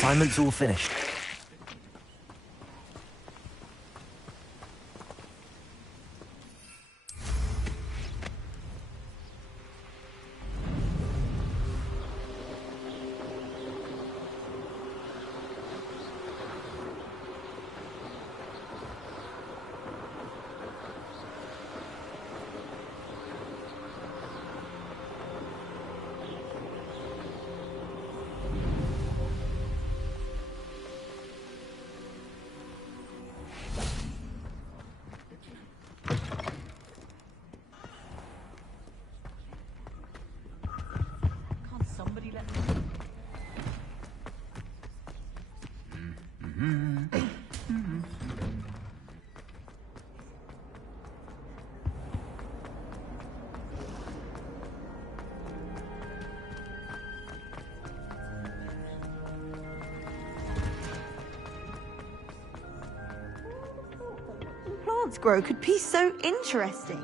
assignment's all finished. Plants grow could be so interesting.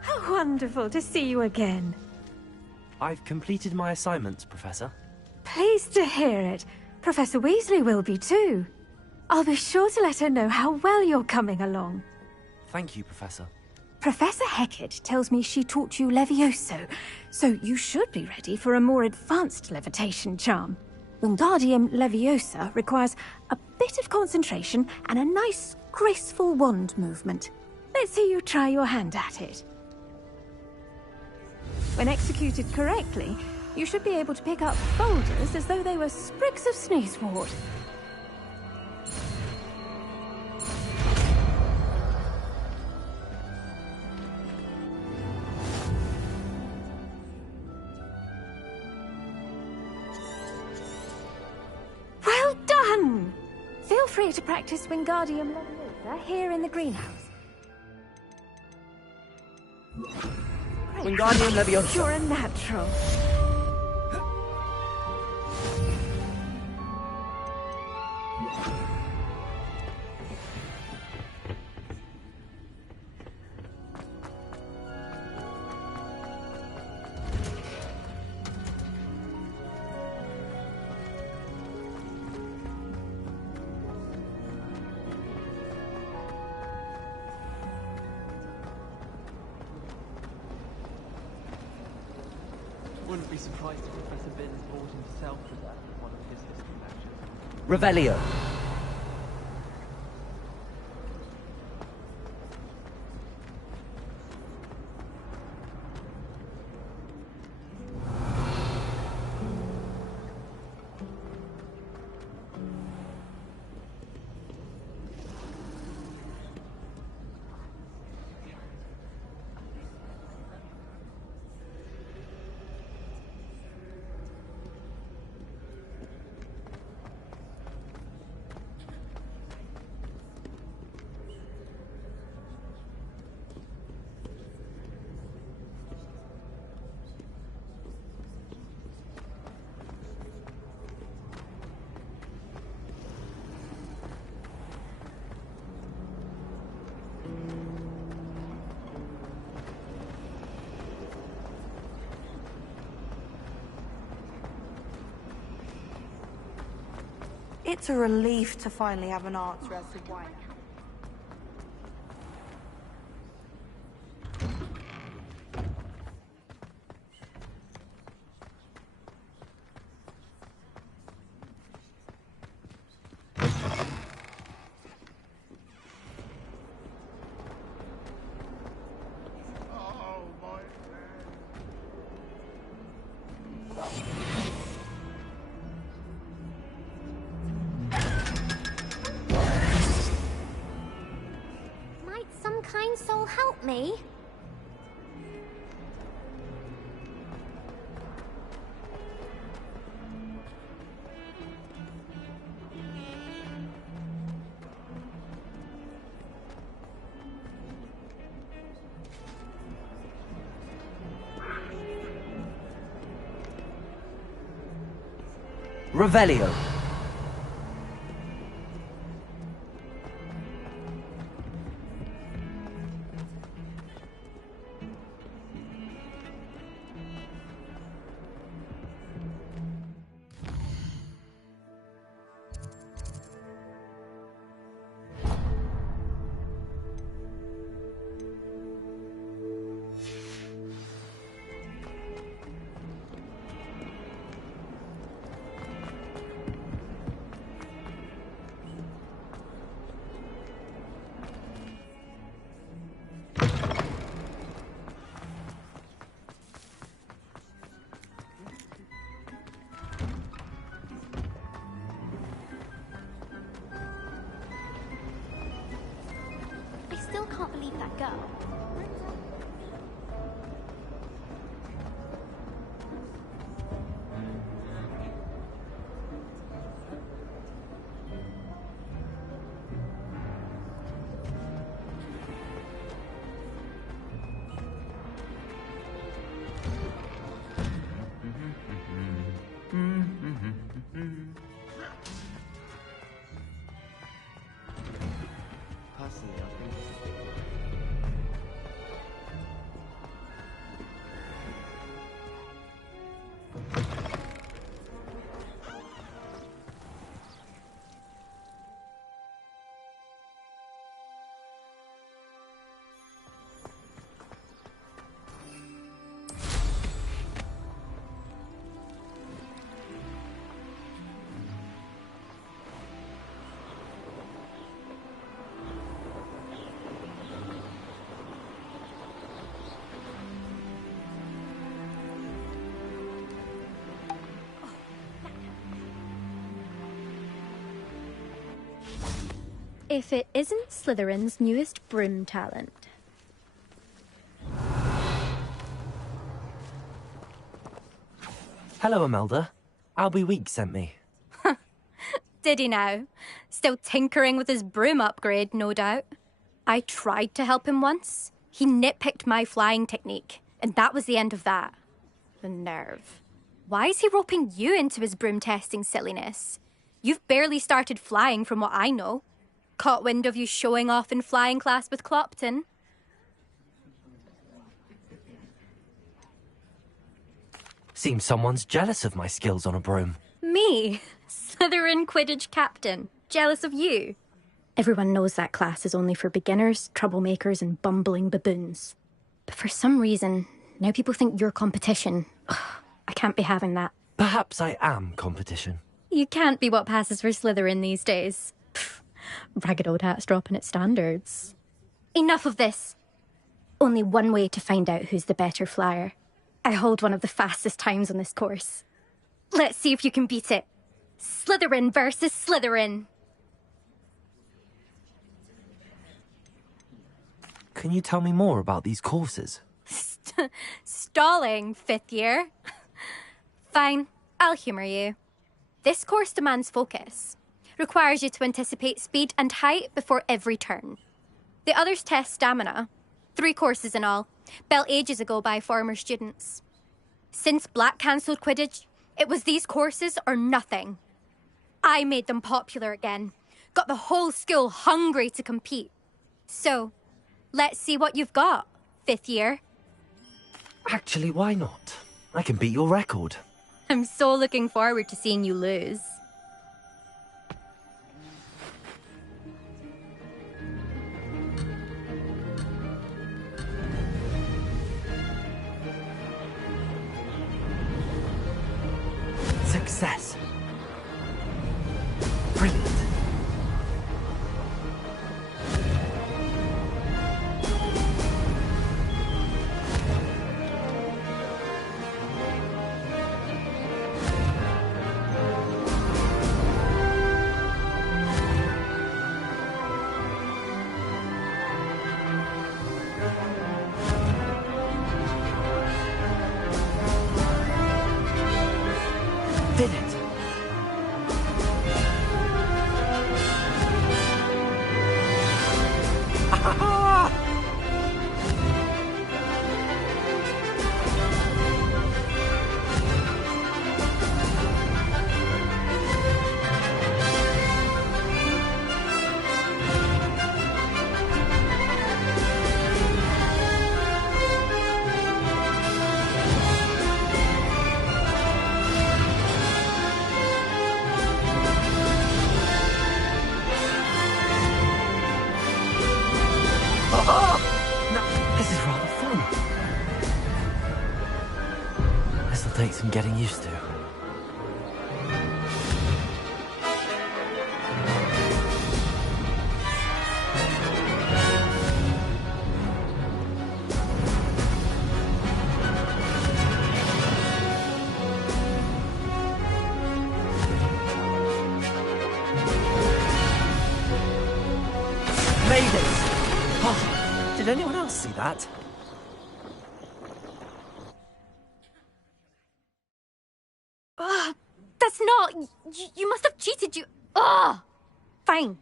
How wonderful to see you again. I've completed my assignments, Professor. Pleased to hear it. Professor Weasley will be too. I'll be sure to let her know how well you're coming along. Thank you, Professor. Professor Hecat tells me she taught you Levioso, so you should be ready for a more advanced levitation charm. Wingardium Leviosa requires a bit of concentration and a nice, graceful wand movement. Let's see you try your hand at it. When executed correctly, you should be able to pick up boulders as though they were sprigs of sneezewort. Well done! Feel free to practice Wingardium Leviosa here in the greenhouse. Wingardium Leviosa. You're a natural. Wouldn't be surprised if Professor Binns bought himself with that in one of his history lectures. Revelio. It's a relief to finally have an answer as to why. Kind soul help me? Revelio. I still can't believe that girl. Personally, I think If it isn't Slytherin's newest broom talent. Hello, Imelda. Albie Week sent me. Did he now? Still tinkering with his broom upgrade, no doubt. I tried to help him once. He nitpicked my flying technique, and that was the end of that. The nerve. Why is he roping you into his broom testing silliness? You've barely started flying from what I know. Caught wind of you showing off in flying class with Clopton. Seems someone's jealous of my skills on a broom. Me? Slytherin Quidditch captain. Jealous of you? Everyone knows that class is only for beginners, troublemakers, and bumbling baboons. But for some reason, now people think you're competition. Ugh, I can't be having that. Perhaps I am competition. You can't be what passes for Slytherin these days. Pfft, ragged old hat's dropping its standards. Enough of this. Only one way to find out who's the better flyer. I hold one of the fastest times on this course. Let's see if you can beat it. Slytherin versus Slytherin. Can you tell me more about these courses? Stalling, fifth year. Fine, I'll humour you. This course demands focus. Requires you to anticipate speed and height before every turn. The others test stamina. 3 courses in all, built ages ago by former students. Since Black cancelled Quidditch, it was these courses or nothing. I made them popular again. Got the whole school hungry to compete. So, let's see what you've got, fifth year. Actually, why not? I can beat your record. I'm so looking forward to seeing you lose. Success. Brilliant. Did it. need some getting used to. Made it! Oh, did anyone else see that? That's not... You must have cheated, you... Ugh! Fine.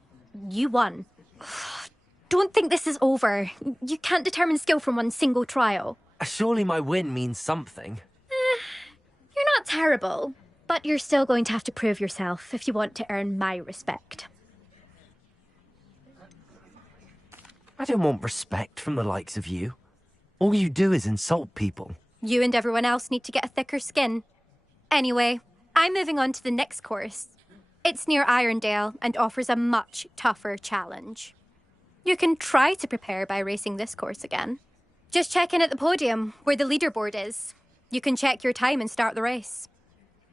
You won. Don't think this is over. You can't determine skill from one single trial. Surely my win means something. You're not terrible, but you're still going to have to prove yourself if you want to earn my respect. I don't want respect from the likes of you. All you do is insult people. You and everyone else need to get a thicker skin. Anyway, I'm moving on to the next course. It's near Irondale and offers a much tougher challenge. You can try to prepare by racing this course again. Just check in at the podium, where the leaderboard is. You can check your time and start the race.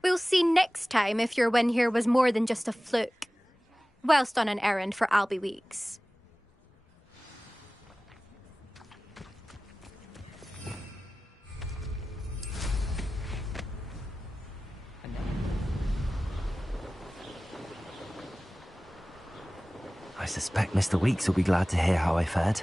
We'll see next time if your win here was more than just a fluke. Whilst on an errand for Albie Weeks. I suspect Mr. Weeks will be glad to hear how I fared.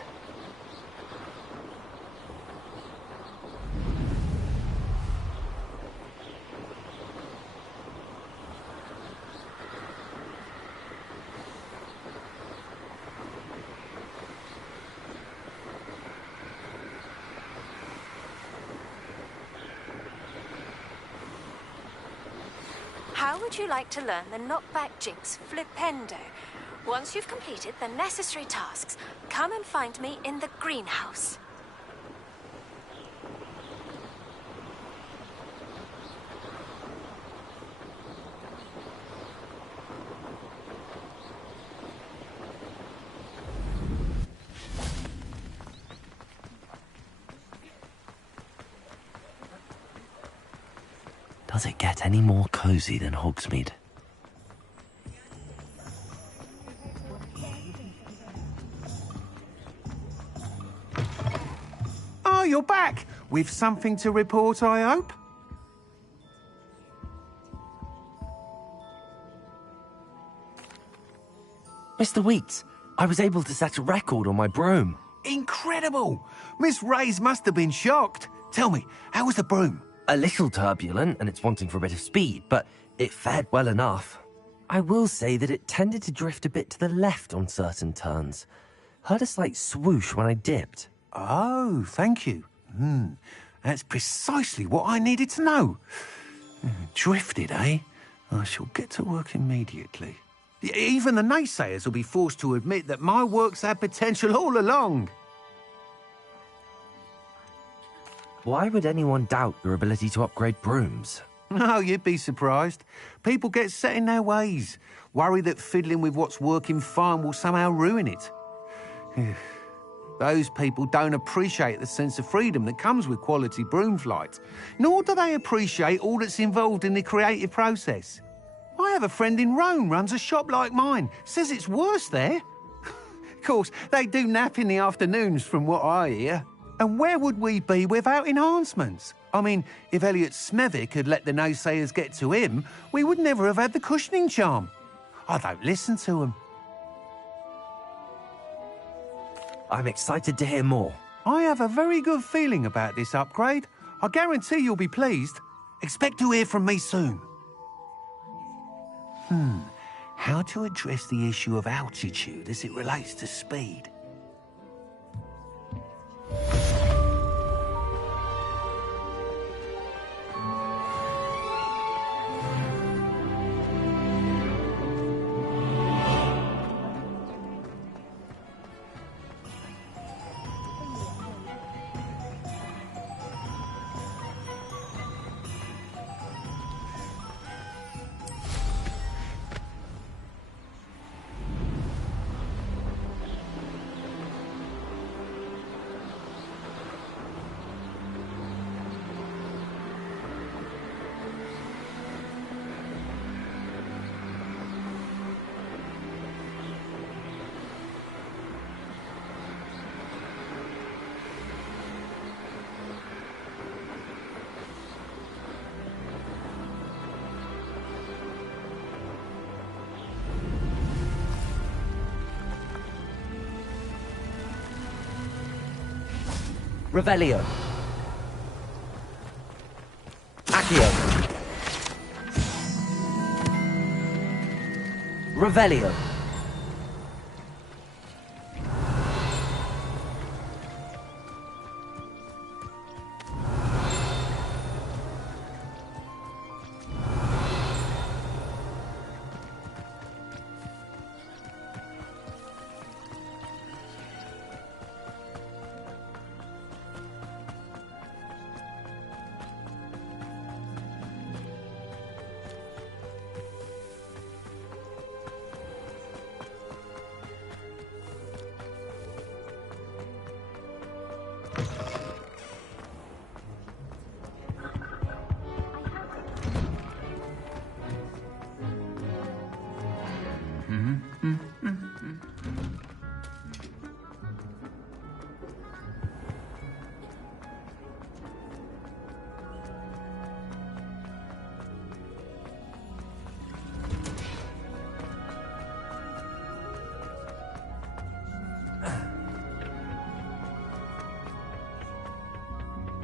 How would you like to learn the knockback jinx flipendo? Once you've completed the necessary tasks, come and find me in the greenhouse. Does it get any more cozy than Hogsmeade? Oh, you're back! With something to report, I hope? Mr. Weeks, I was able to set a record on my broom. Incredible! Miss Reyes must have been shocked. Tell me, how was the broom? A little turbulent, and it's wanting for a bit of speed, but it fared well enough. I will say that it tended to drift a bit to the left on certain turns. Heard a slight swoosh when I dipped. Oh, thank you. That's precisely what I needed to know. Drifted, eh? I shall get to work immediately. Even the naysayers will be forced to admit that my work's had potential all along. Why would anyone doubt your ability to upgrade brooms? No, you'd be surprised. People get set in their ways, worry that fiddling with what's working fine will somehow ruin it. Those people don't appreciate the sense of freedom that comes with quality broom flight, nor do they appreciate all that's involved in the creative process. I have a friend in Rome runs a shop like mine, says it's worse there. Of course, they do nap in the afternoons from what I hear. And where would we be without enhancements? I mean, if Elliot Smethwick had let the naysayers get to him, we would never have had the cushioning charm. I don't listen to them. I'm excited to hear more. I have a very good feeling about this upgrade. I guarantee you'll be pleased. Expect to hear from me soon. How to address the issue of altitude as it relates to speed? Revelio. Accio. Revelio.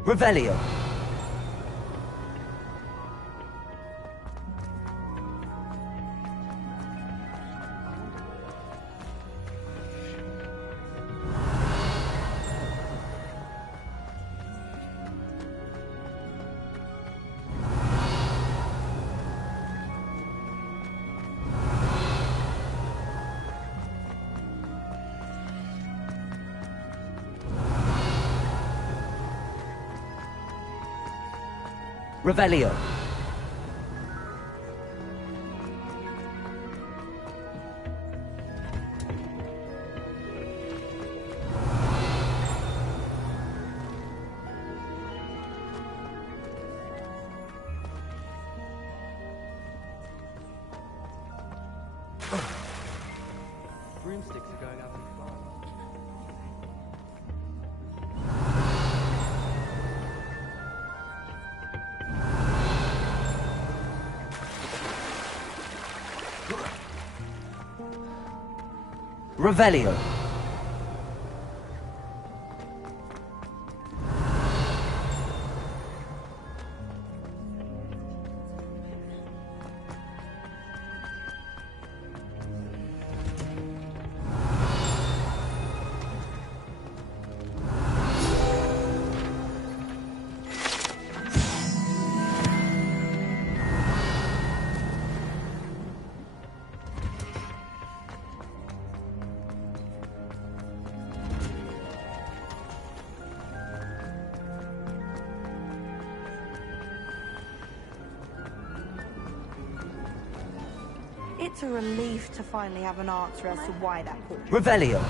Revelio. Revelio. Broomsticks are going out in fire. Revelio. It's a relief to finally have an answer as to why that portrait... Revelio.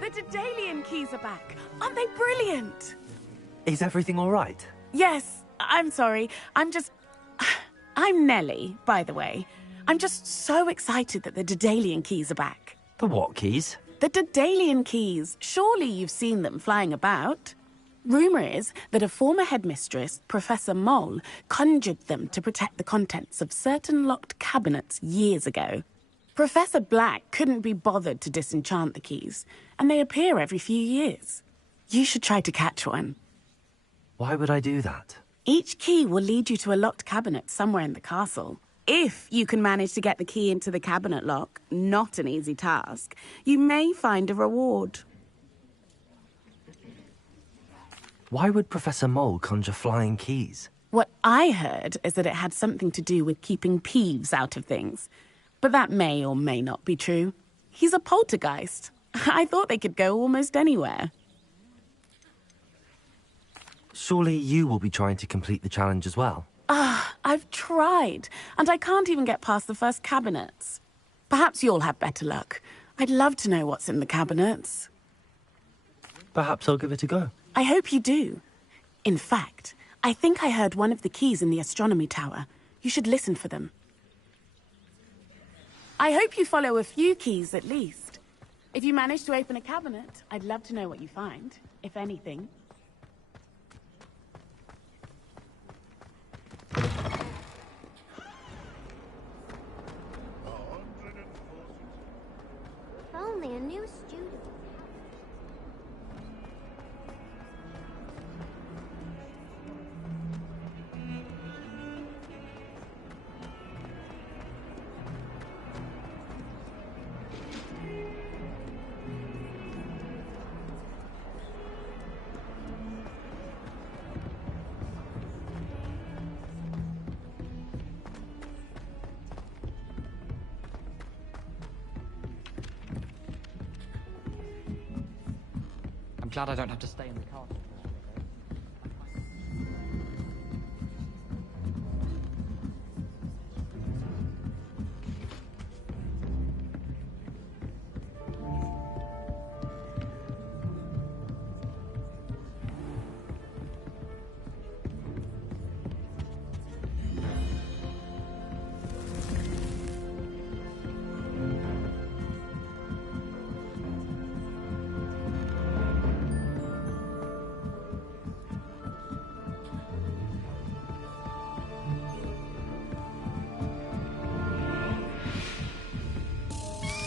The Daedalian keys are back. Aren't they brilliant? Is everything all right? Yes, I'm sorry. I'm Nellie, by the way. I'm just so excited that the Daedalian keys are back. The what keys? The Daedalian keys. Surely you've seen them flying about. Rumour is that a former headmistress, Professor Mole, conjured them to protect the contents of certain locked cabinets years ago. Professor Black couldn't be bothered to disenchant the keys, and they appear every few years. You should try to catch one. Why would I do that? Each key will lead you to a locked cabinet somewhere in the castle. If you can manage to get the key into the cabinet lock, not an easy task, you may find a reward. Why would Professor Mole conjure flying keys? What I heard is that it had something to do with keeping Peeves out of things. But that may or may not be true. He's a poltergeist. I thought they could go almost anywhere. Surely you will be trying to complete the challenge as well. I've tried, and I can't even get past the first cabinets. Perhaps you'll have better luck. I'd love to know what's in the cabinets. Perhaps I'll give it a go. I hope you do. In fact, I think I heard one of the keys in the astronomy tower. You should listen for them. I hope you follow a few keys at least. If you manage to open a cabinet, I'd love to know what you find, if anything. Only a new student. I'm glad I don't have to stay in the castle.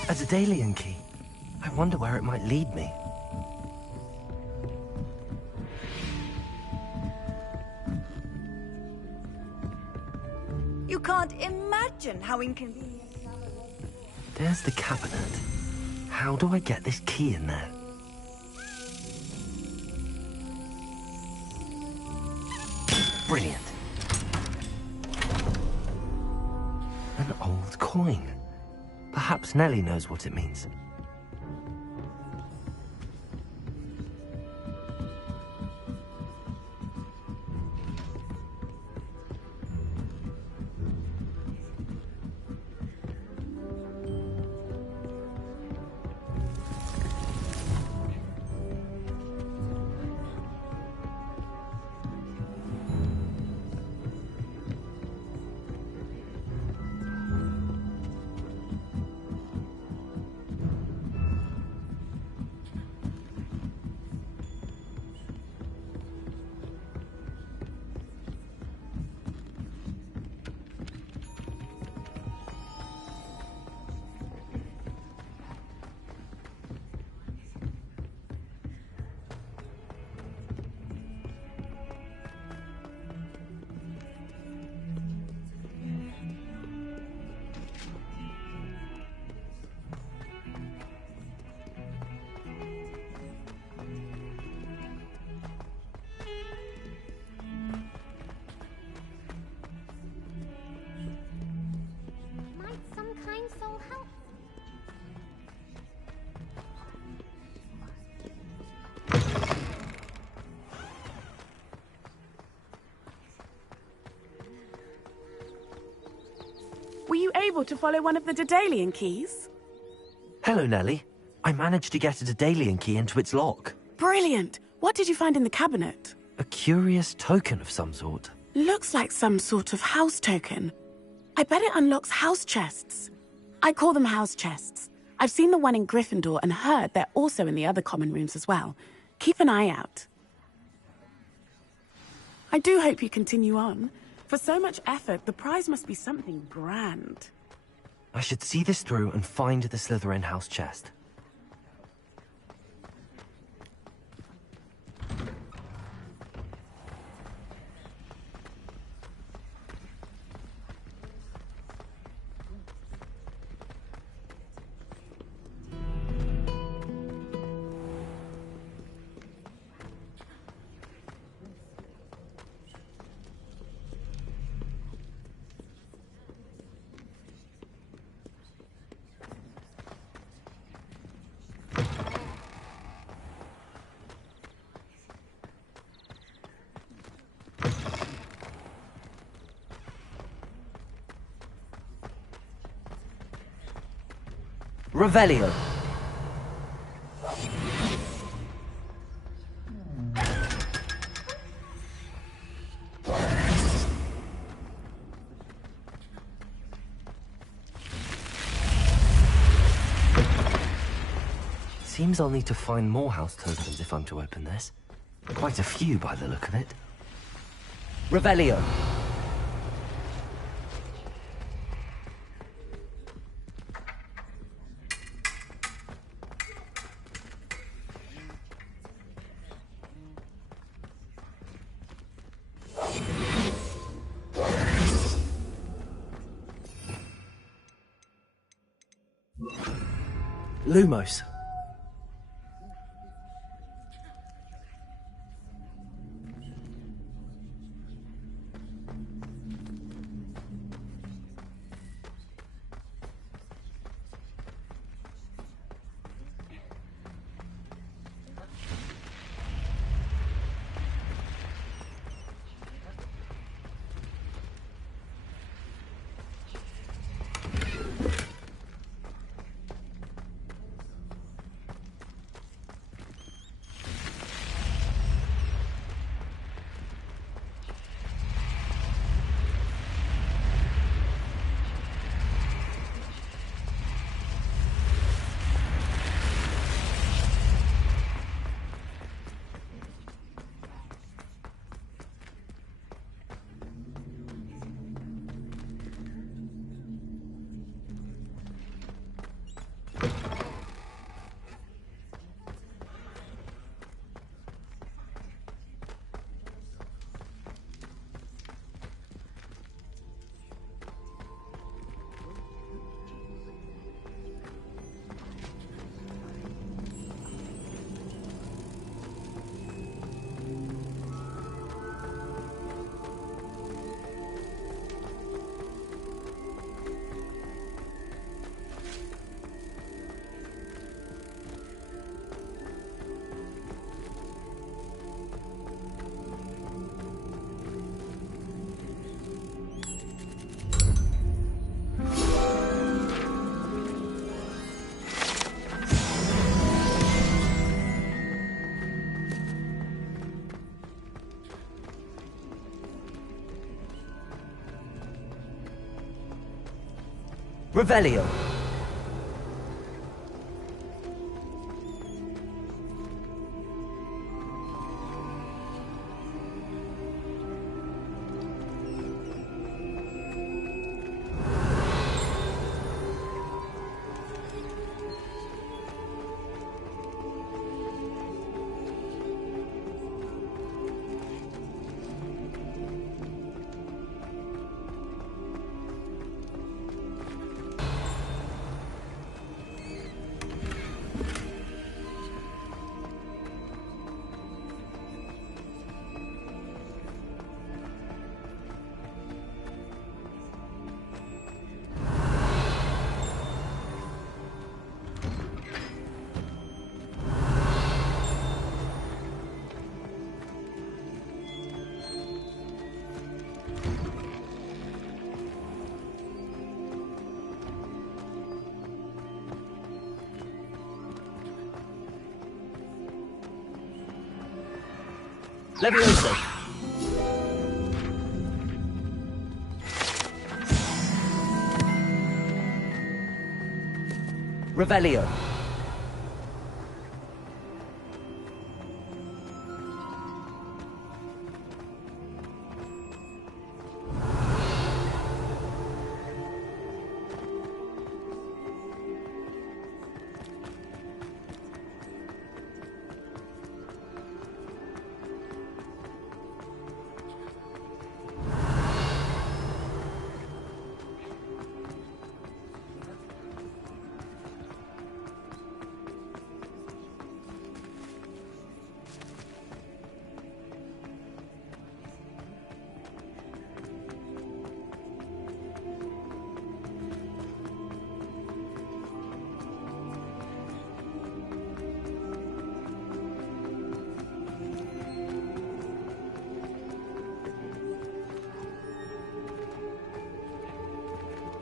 A Daedalian key. I wonder where it might lead me. You can't imagine how inconvenient. There's the cabinet. How do I get this key in there? Brilliant. An old coin. Perhaps Nellie knows what it means. Might some kind soul help? Were you able to follow one of the Daedalian keys? Hello, Nellie. I managed to get a Daedalian key into its lock. Brilliant! What did you find in the cabinet? A curious token of some sort. Looks like some sort of house token. I bet it unlocks house chests. I call them house chests. I've seen the one in Gryffindor and heard they're also in the other common rooms as well. Keep an eye out. I do hope you continue on. For so much effort, the prize must be something grand. I should see this through and find the Slytherin house chest. Revelio. Seems I'll need to find more house tokens if I'm to open this. Quite a few by the look of it. Revelio. Lumos. Revelio. Levioso. Revelio.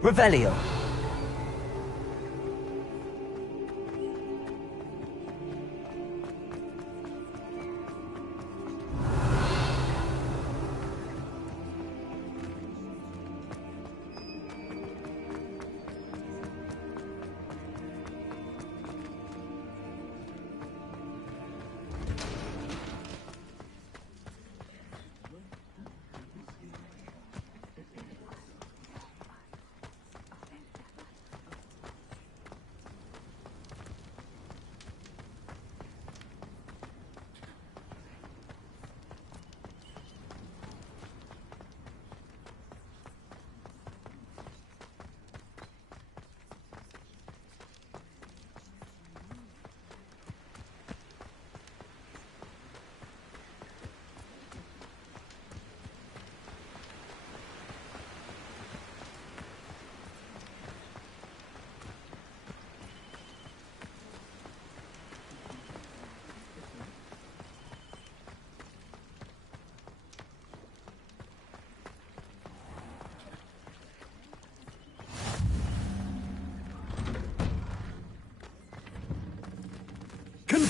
Revelio.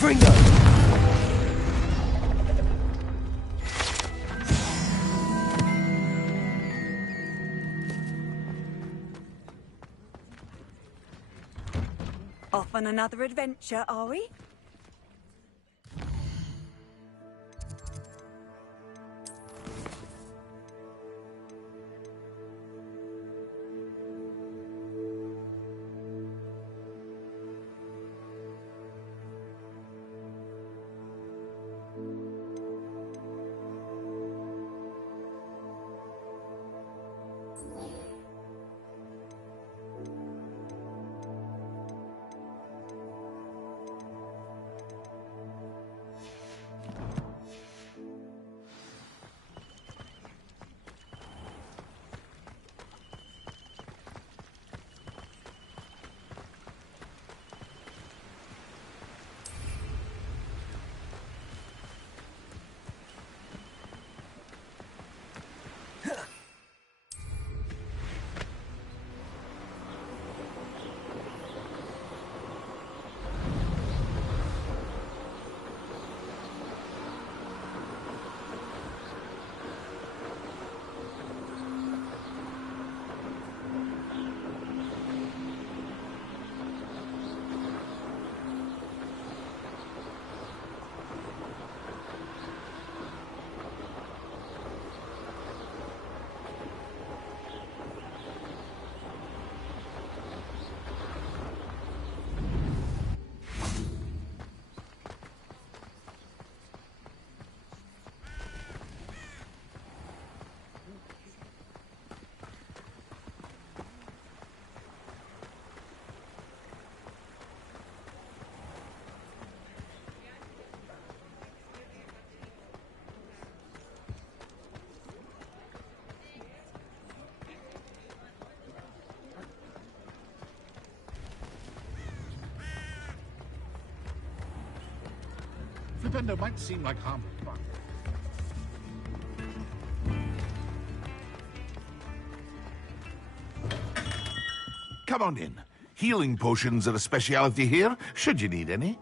Fringo! Off on another adventure, are we? Flipendo might seem like harmless fun. Come on in. Healing potions are a speciality here, should you need any.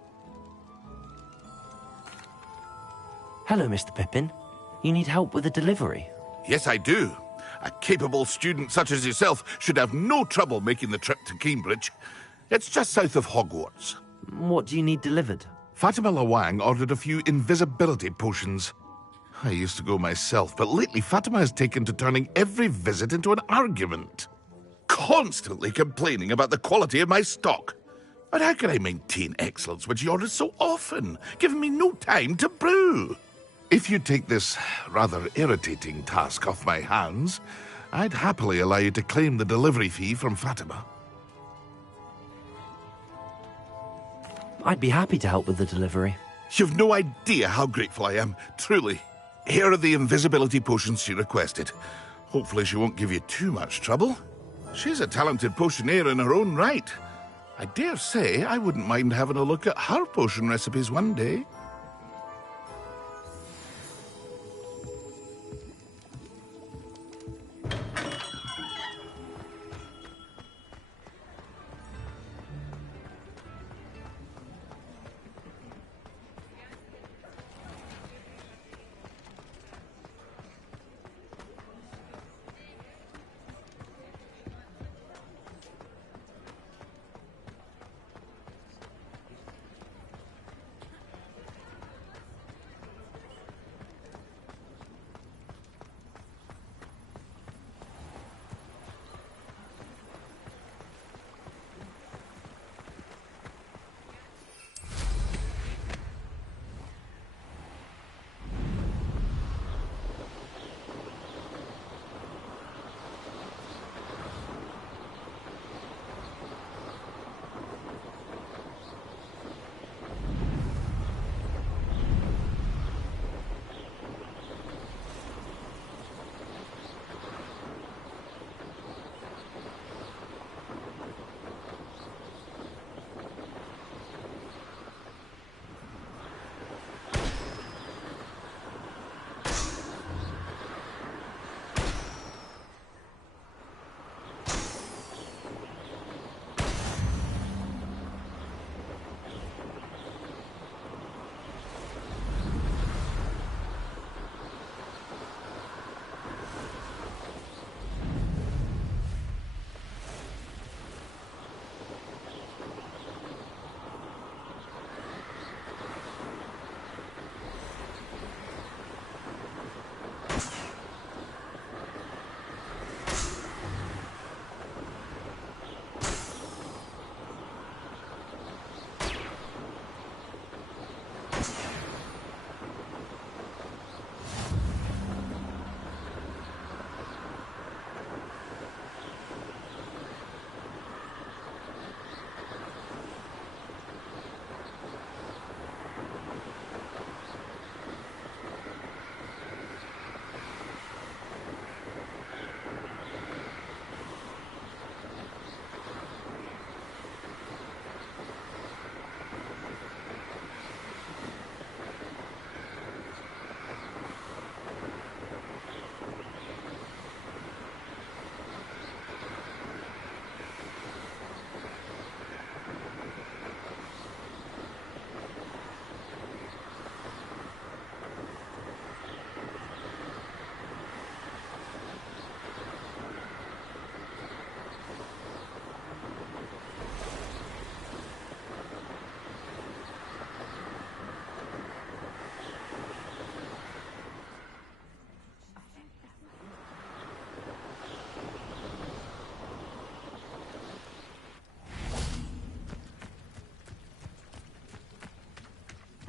Hello, Mr. Pippin. You need help with a delivery? Yes, I do. A capable student such as yourself should have no trouble making the trip to Cambridge. It's just south of Hogwarts. What do you need delivered? Fatima Lawang ordered a few invisibility potions. I used to go myself, but lately Fatima has taken to turning every visit into an argument. Constantly complaining about the quality of my stock. But how can I maintain excellence when she orders so often, giving me no time to brew? If you take this rather irritating task off my hands, I'd happily allow you to claim the delivery fee from Fatima. I'd be happy to help with the delivery. You've no idea how grateful I am, truly. Here are the invisibility potions she requested. Hopefully she won't give you too much trouble. She's a talented potioneer in her own right. I dare say I wouldn't mind having a look at her potion recipes one day.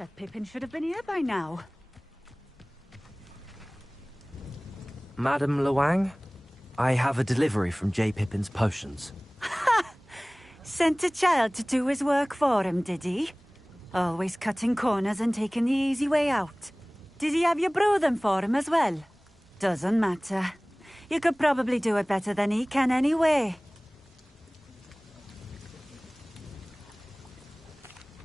that Pippin should have been here by now. Madam Luang, I have a delivery from J. Pippin's potions. Sent a child to do his work for him, did he? Always cutting corners and taking the easy way out. Did he have you brew them for him as well? Doesn't matter. You could probably do it better than he can anyway.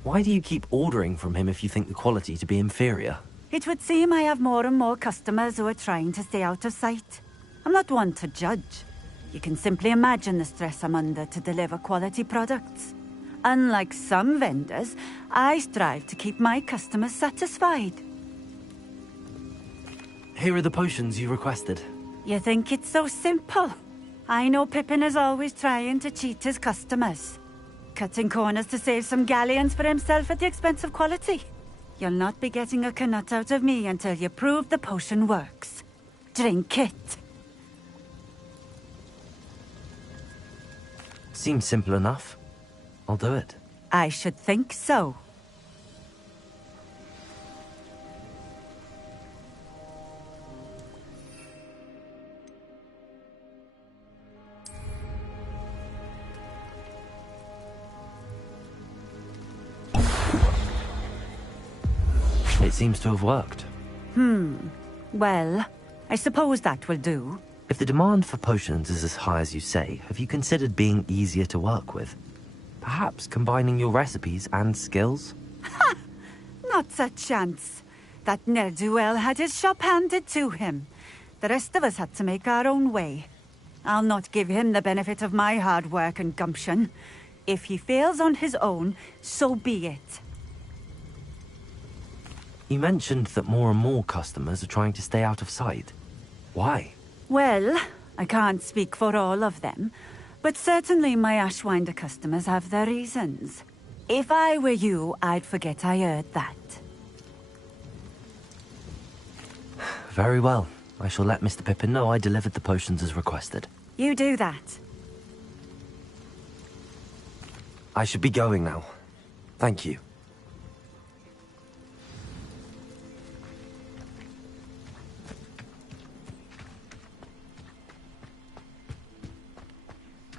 Why do you keep ordering from him if you think the quality to be inferior? It would seem I have more and more customers who are trying to stay out of sight. I'm not one to judge. You can simply imagine the stress I'm under to deliver quality products. Unlike some vendors, I strive to keep my customers satisfied. Here are the potions you requested. You think it's so simple? I know Pippin is always trying to cheat his customers. Cutting corners to save some galleons for himself at the expense of quality. You'll not be getting a canut out of me until you prove the potion works. Drink it. Seems simple enough. I'll do it. I should think so. It seems to have worked. Well, I suppose that will do. If the demand for potions is as high as you say, have you considered being easier to work with? Perhaps combining your recipes and skills? Not a chance. That ne'er-do-well had his shop handed to him. The rest of us had to make our own way. I'll not give him the benefit of my hard work and gumption. If he fails on his own, so be it. You mentioned that more and more customers are trying to stay out of sight. Why? Well, I can't speak for all of them, but certainly my Ashwinder customers have their reasons. If I were you, I'd forget I heard that. Very well. I shall let Mr. Pippin know I delivered the potions as requested. You do that. I should be going now. Thank you.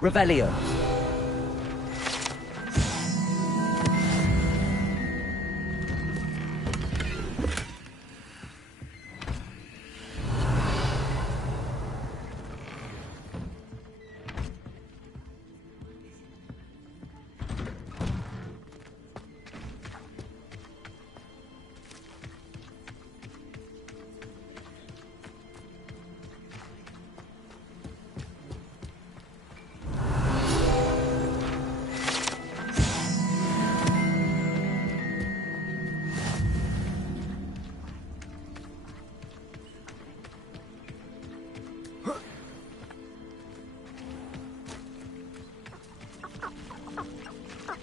Revelio.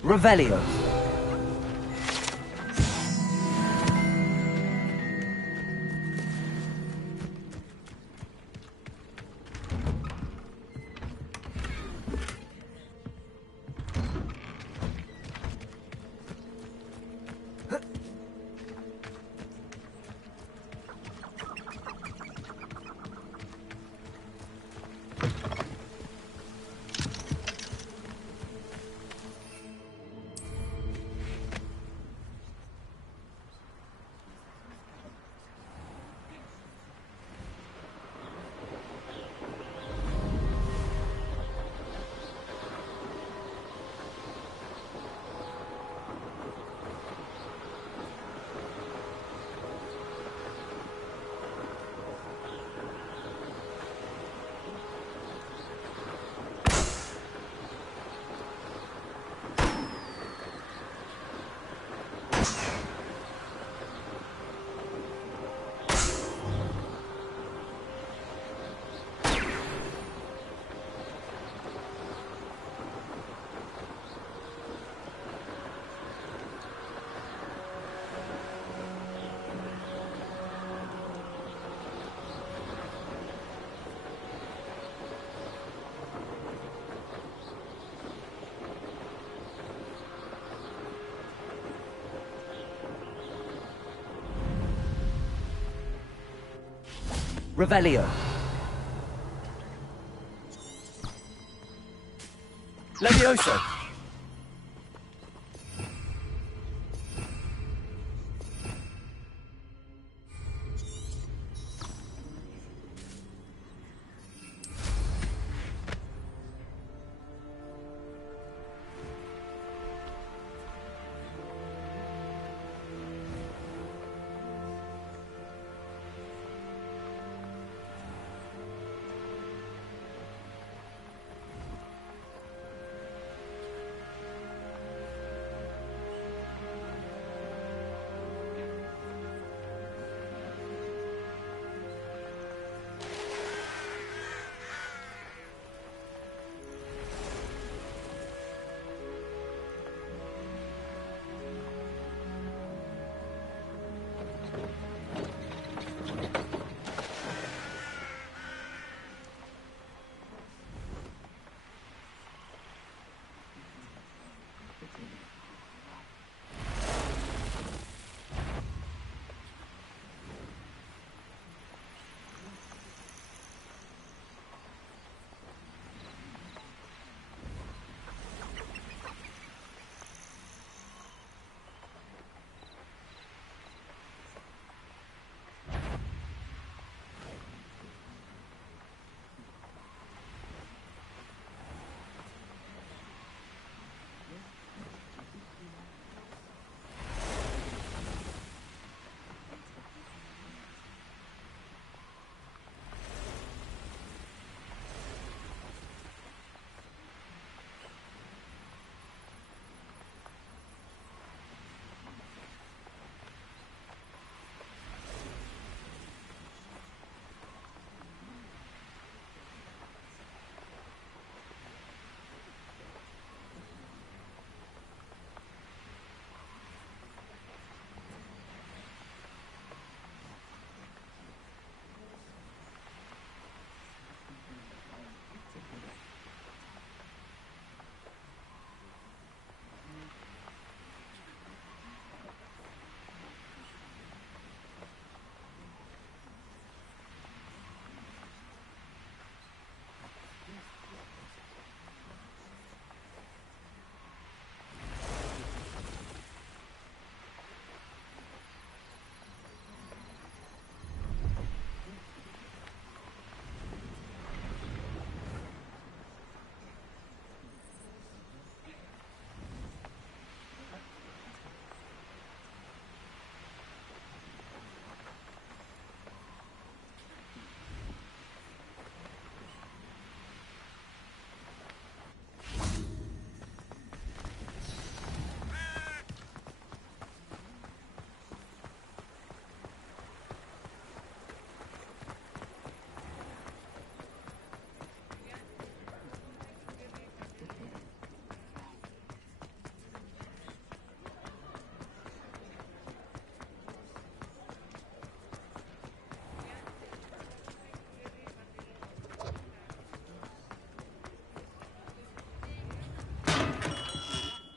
Revelio. Revelio. Levioso.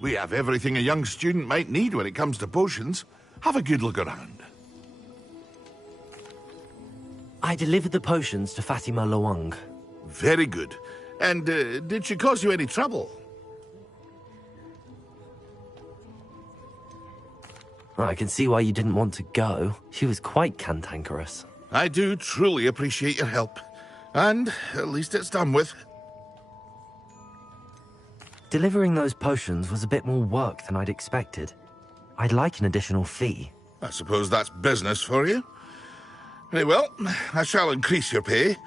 We have everything a young student might need when it comes to potions. Have a good look around. I delivered the potions to Fatima Loang. Very good. And did she cause you any trouble? I can see why you didn't want to go. She was quite cantankerous. I do truly appreciate your help. And at least it's done with. Delivering those potions was a bit more work than I'd expected. I'd like an additional fee. I suppose that's business for you. Very well, I shall increase your pay,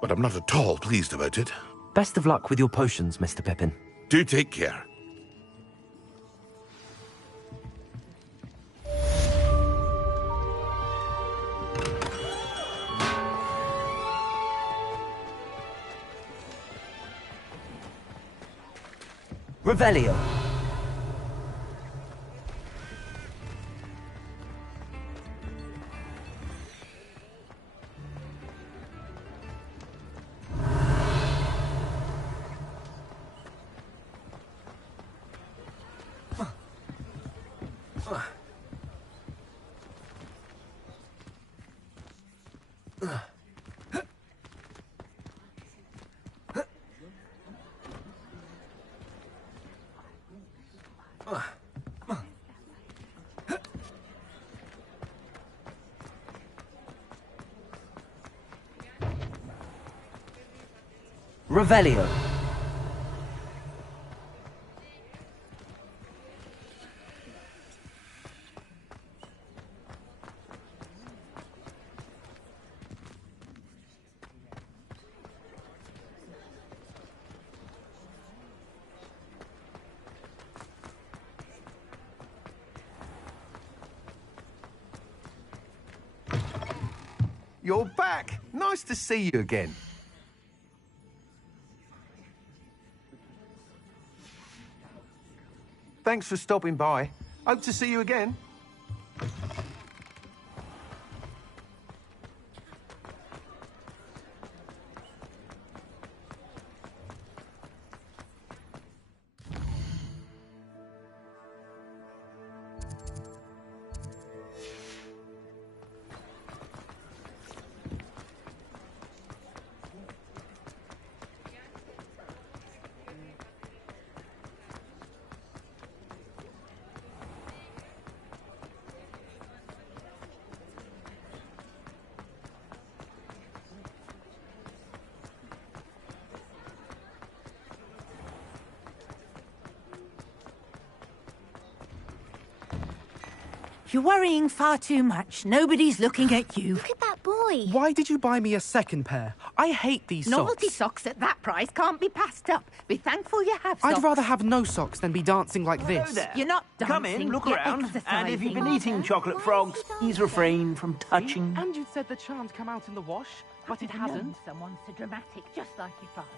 but I'm not at all pleased about it. Best of luck with your potions, Mr. Pippin. Do take care. Revelio. Revelio. You're back. Nice to see you again. Thanks for stopping by. Hope to see you again. You're worrying far too much. Nobody's looking at you. Look at that boy. Why did you buy me a second pair? I hate these Novelty socks. socks at that price can't be passed up. Be thankful you have socks. I'd rather have no socks than be dancing like Hello this. there. You're not dancing. Come in, look you're around. And if you've been exercising. eating chocolate frogs, please refrain from touching. And you said the charms come out in the wash, but it hasn't. Someone so dramatic, just like your father.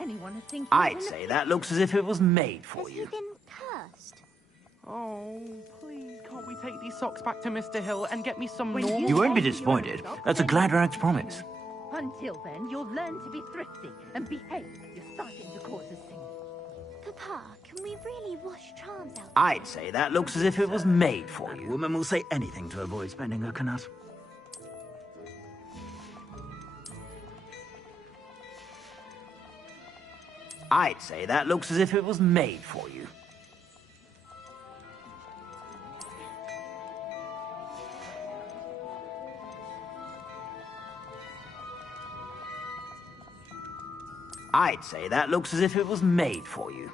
Anyone would think I'd say that looks as if it was made for Has he you. been cursed? Oh, please, can't we take these socks back to Mr. Hill and get me some When normal... You won't be disappointed. That's a Gladrax promise. Until then, you'll learn to be thrifty and behave. You're starting to cause a scene. Papa, can we really wash charms out? I'd say that looks as if it was made for you. Woman will say anything to avoid spending her canut. I'd say that looks as if it was made for you. I'd say that looks as if it was made for you.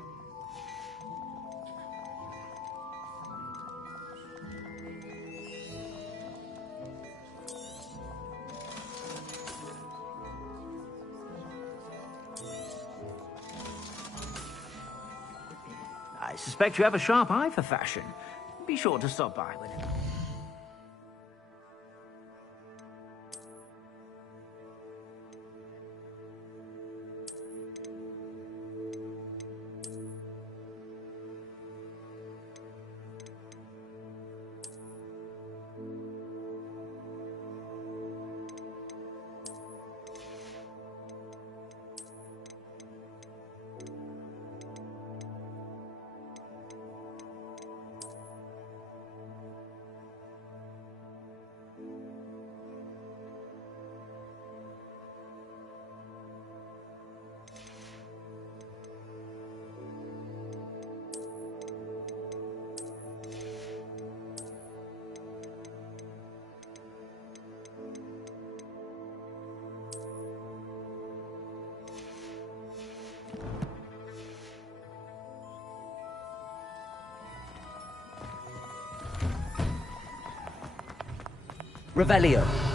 I suspect you have a sharp eye for fashion. Be sure to stop by with it. Revelio.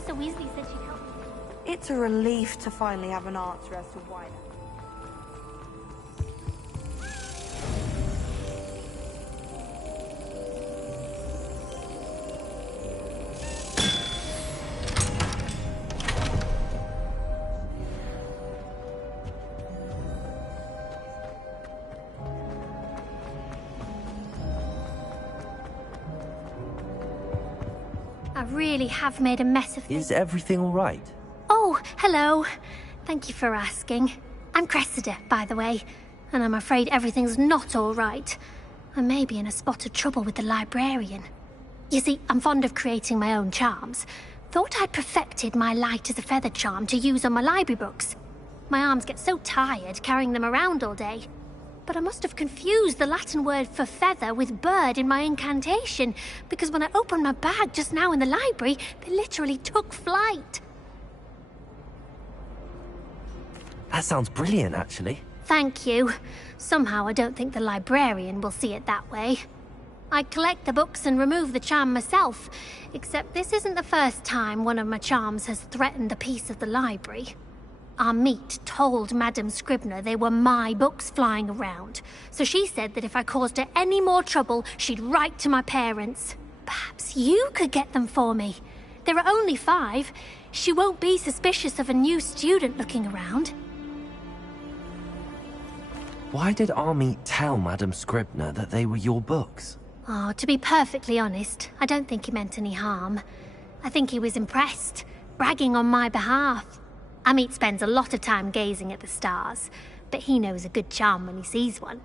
Professor Weasley said she'd help. It's a relief to finally have an answer as to why. I really have made a mess of things. Is everything all right? Oh, hello. Thank you for asking. I'm Cressida, by the way, and I'm afraid everything's not all right. I may be in a spot of trouble with the librarian. You see, I'm fond of creating my own charms. Thought I'd perfected my light as a feather charm to use on my library books. My arms get so tired carrying them around all day. But I must have confused the Latin word for feather with bird in my incantation, because when I opened my bag just now in the library, they literally took flight. That sounds brilliant, actually. Thank you. Somehow I don't think the librarian will see it that way. I collect the books and remove the charm myself, except this isn't the first time one of my charms has threatened the peace of the library. Our meet told Madame Scribner they were my books flying around, so she said that if I caused her any more trouble, she'd write to my parents. Perhaps you could get them for me. There are only 5. She won't be suspicious of a new student looking around. Why did Army tell Madame Scribner that they were your books? Oh, to be perfectly honest, I don't think he meant any harm. I think he was impressed, bragging on my behalf. Amit spends a lot of time gazing at the stars, but he knows a good charm when he sees one.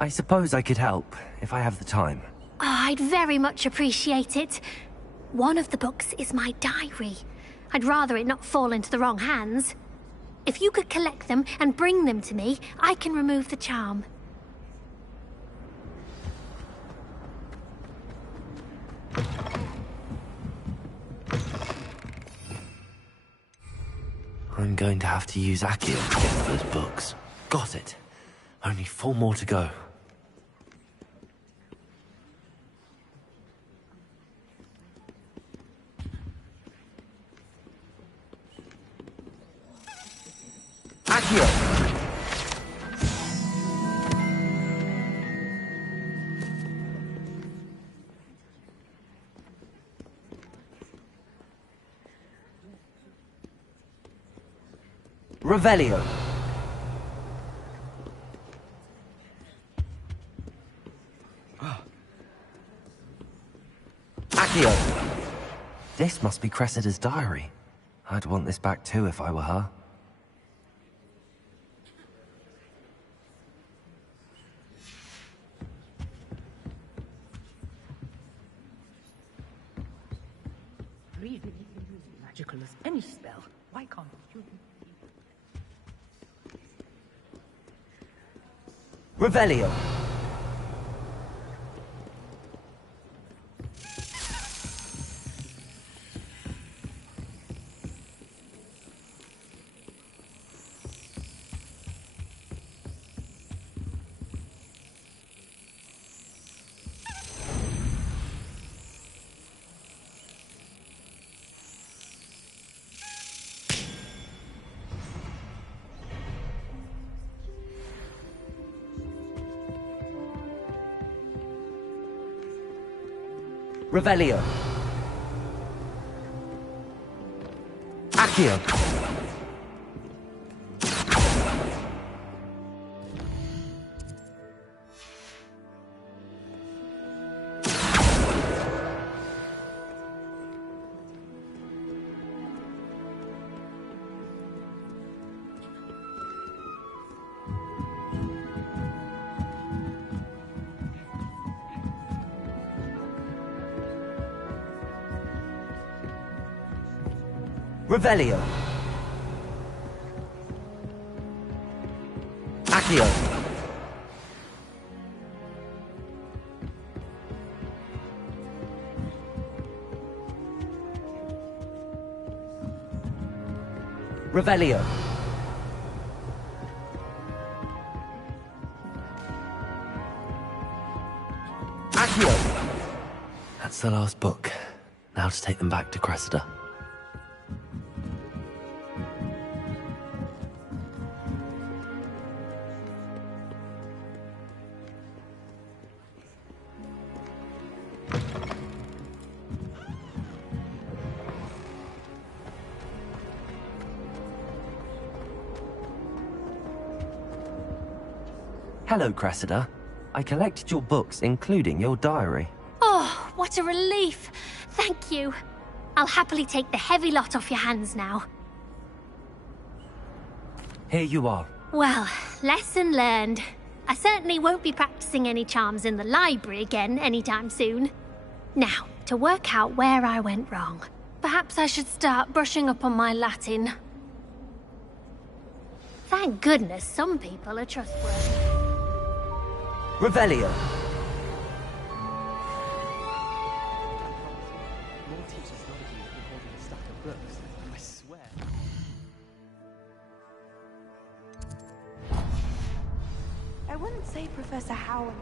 I suppose I could help, if I have the time. Oh, I'd very much appreciate it. One of the books is my diary. I'd rather it not fall into the wrong hands. If you could collect them and bring them to me, I can remove the charm. I'm going to have to use Accio to get those books. Got it. Only 4 more to go. Accio! Revelio. Accio. This must be Cressida's diary. I'd want this back too if I were her. Read me magical as any spell. Why can't you? Revelio. Revelio. Accio. Revelio. Accio. Revelio. Accio. That's the last book. Now to take them back to Cressida. Hello, Cressida. I collected your books, including your diary. Oh, what a relief. Thank you. I'll happily take the heavy lot off your hands now. Here you are. Well, lesson learned. I certainly won't be practicing any charms in the library again anytime soon. Now, to work out where I went wrong. Perhaps I should start brushing up on my Latin. Thank goodness some people are trustworthy. Revelio. More teachers not of you than holding a stack of books. I swear. I wouldn't say Professor Howard.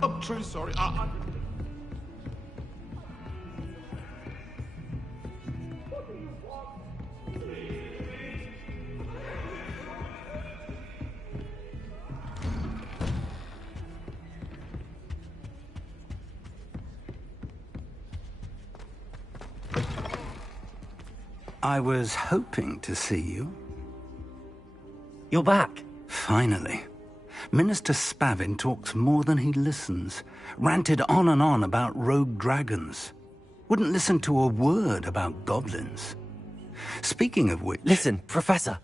I'm truly sorry. I was hoping to see you. You're back. Finally. Minister Spavin talks more than he listens. Ranted on and on about rogue dragons. Wouldn't listen to a word about goblins. Speaking of which... Listen, Professor.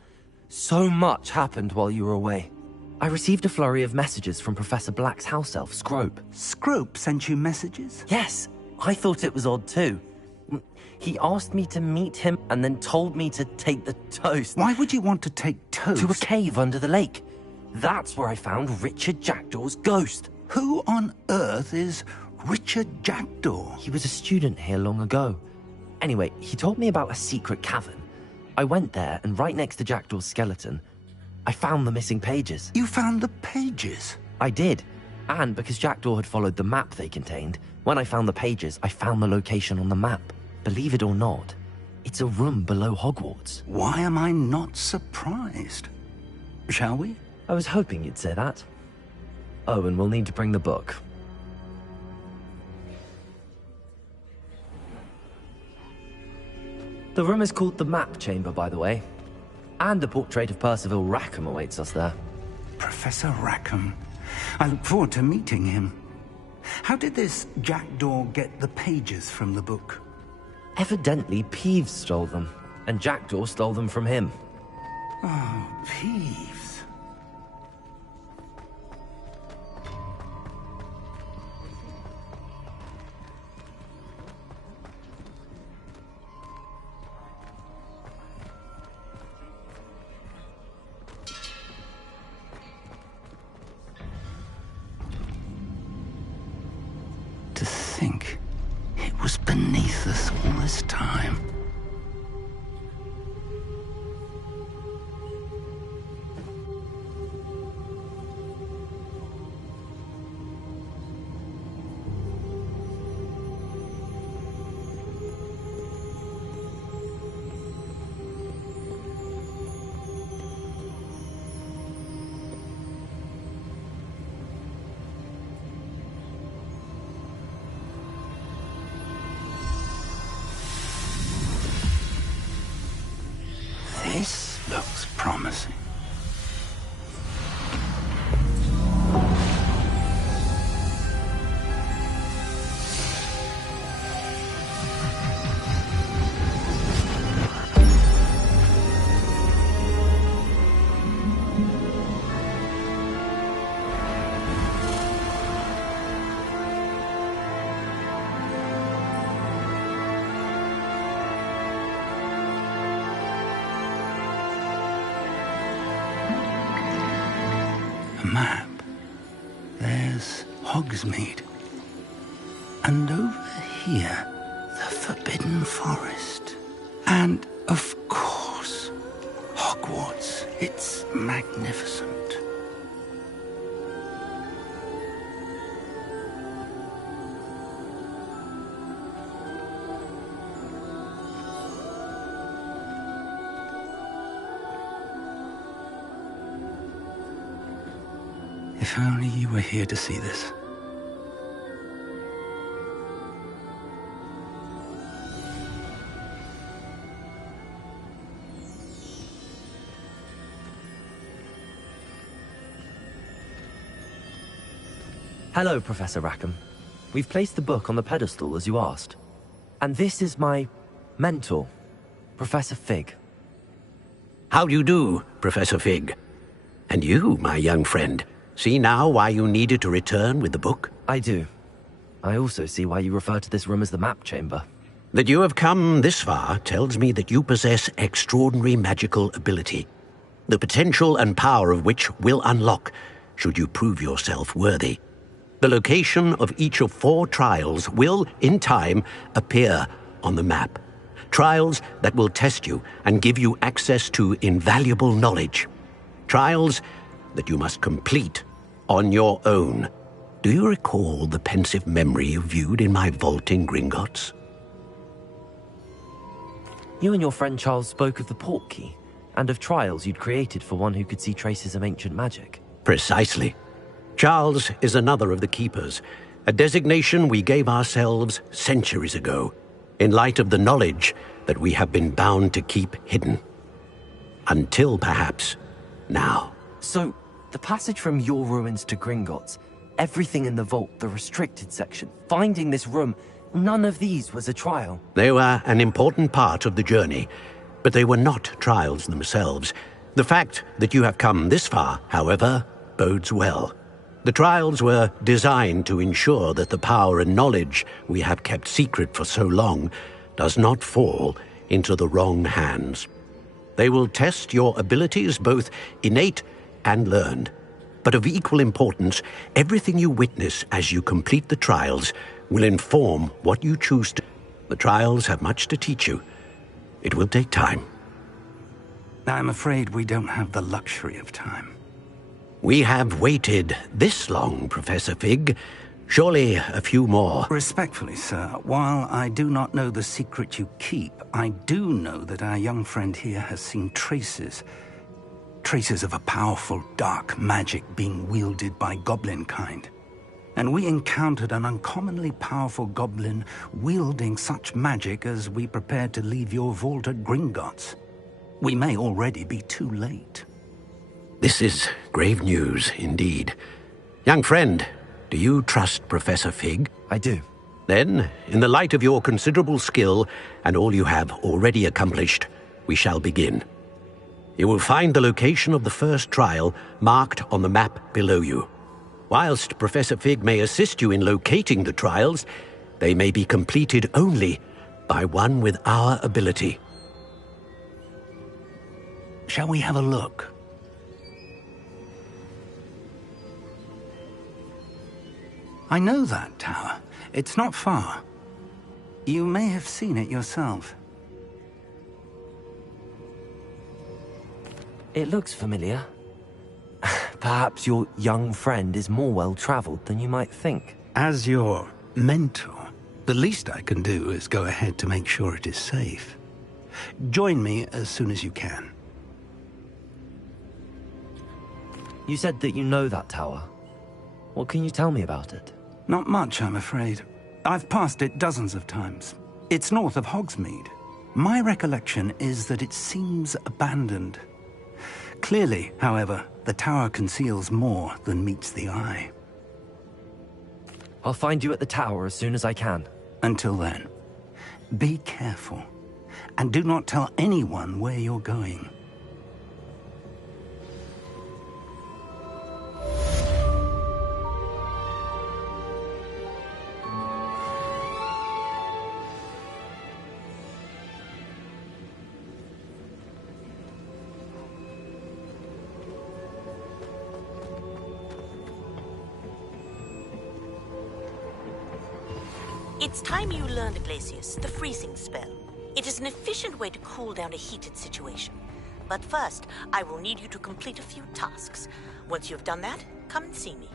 So much happened while you were away. I received a flurry of messages from Professor Black's house elf, Scrope. Scrope sent you messages? Yes. I thought it was odd too. He asked me to meet him and then told me to take the toast. Why would you want to take toast? To a cave under the lake. That's where I found Richard Jackdaw's ghost. Who on earth is Richard Jackdaw? He was a student here long ago. Anyway, he told me about a secret cavern. I went there, and right next to Jackdaw's skeleton, I found the missing pages. You found the pages? I did. And because Jackdaw had followed the map they contained, when I found the pages, I found the location on the map. Believe it or not, it's a room below Hogwarts. Why am I not surprised? Shall we? I was hoping you'd say that. Oh, and we'll need to bring the book. The room is called the Map Chamber, by the way. And a portrait of Percival Rackham awaits us there. Professor Rackham. I look forward to meeting him. How did this Jackdaw get the pages from the book? Evidently, Peeves stole them, and Jackdaw stole them from him. Oh, Peeves. To think it was beneath us all this time. Hogsmeade. And over here, the Forbidden Forest. And, of course, Hogwarts. It's magnificent. If only you were here to see this. Hello, Professor Rackham. We've placed the book on the pedestal as you asked. And this is my mentor, Professor Fig. How do you do, Professor Fig? And you, my young friend, see now why you needed to return with the book? I do. I also see why you refer to this room as the map chamber. That you have come this far tells me that you possess extraordinary magical ability, the potential and power of which will unlock should you prove yourself worthy. The location of each of 4 trials will, in time, appear on the map. Trials that will test you and give you access to invaluable knowledge. Trials that you must complete on your own. Do you recall the pensive memory you viewed in my vault in Gringotts? You and your friend Charles spoke of the Portkey, and of trials you'd created for one who could see traces of ancient magic. Precisely. Charles is another of the Keepers, a designation we gave ourselves centuries ago, in light of the knowledge that we have been bound to keep hidden. Until, perhaps, now. So, the passage from your ruins to Gringotts, everything in the vault, the restricted section, finding this room, none of these was a trial. They were an important part of the journey, but they were not trials themselves. The fact that you have come this far, however, bodes well. The trials were designed to ensure that the power and knowledge we have kept secret for so long does not fall into the wrong hands. They will test your abilities, both innate and learned. But of equal importance, everything you witness as you complete the trials will inform what you choose to. The trials have much to teach you. It will take time. I'm afraid we don't have the luxury of time. We have waited this long, Professor Fig. Surely a few more. Respectfully, sir, while I do not know the secret you keep, I do know that our young friend here has seen traces of a powerful dark magic being wielded by goblin kind. And we encountered an uncommonly powerful goblin wielding such magic as we prepared to leave your vault at Gringotts. We may already be too late. This is grave news, indeed. Young friend, do you trust Professor Fig? I do. Then, in the light of your considerable skill and all you have already accomplished, we shall begin. You will find the location of the first trial marked on the map below you. Whilst Professor Fig may assist you in locating the trials, they may be completed only by one with our ability. Shall we have a look? I know that tower. It's not far. You may have seen it yourself. It looks familiar. Perhaps your young friend is more well-traveled than you might think. As your mentor, the least I can do is go ahead to make sure it is safe. Join me as soon as you can. You said that you know that tower. What can you tell me about it? Not much, I'm afraid. I've passed it dozens of times. It's north of Hogsmeade. My recollection is that it seems abandoned. Clearly, however, the tower conceals more than meets the eye. I'll find you at the tower as soon as I can. Until then, be careful, and do not tell anyone where you're going. It's time you learned, Glacius, the freezing spell. It is an efficient way to cool down a heated situation. But first, I will need you to complete a few tasks. Once you have done that, come and see me.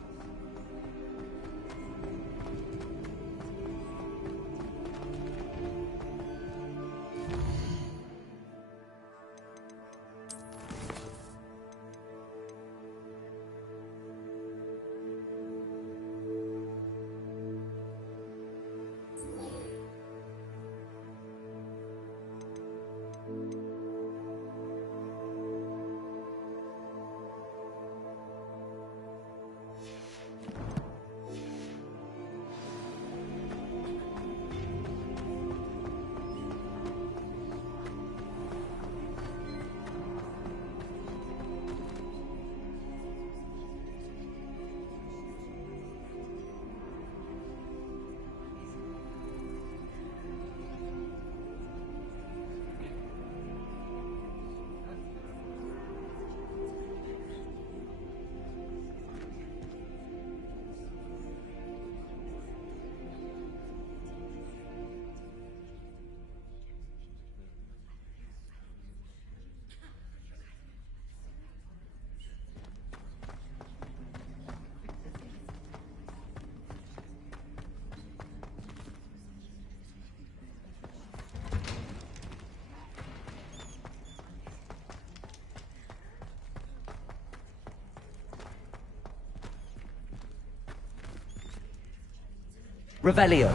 Revelio.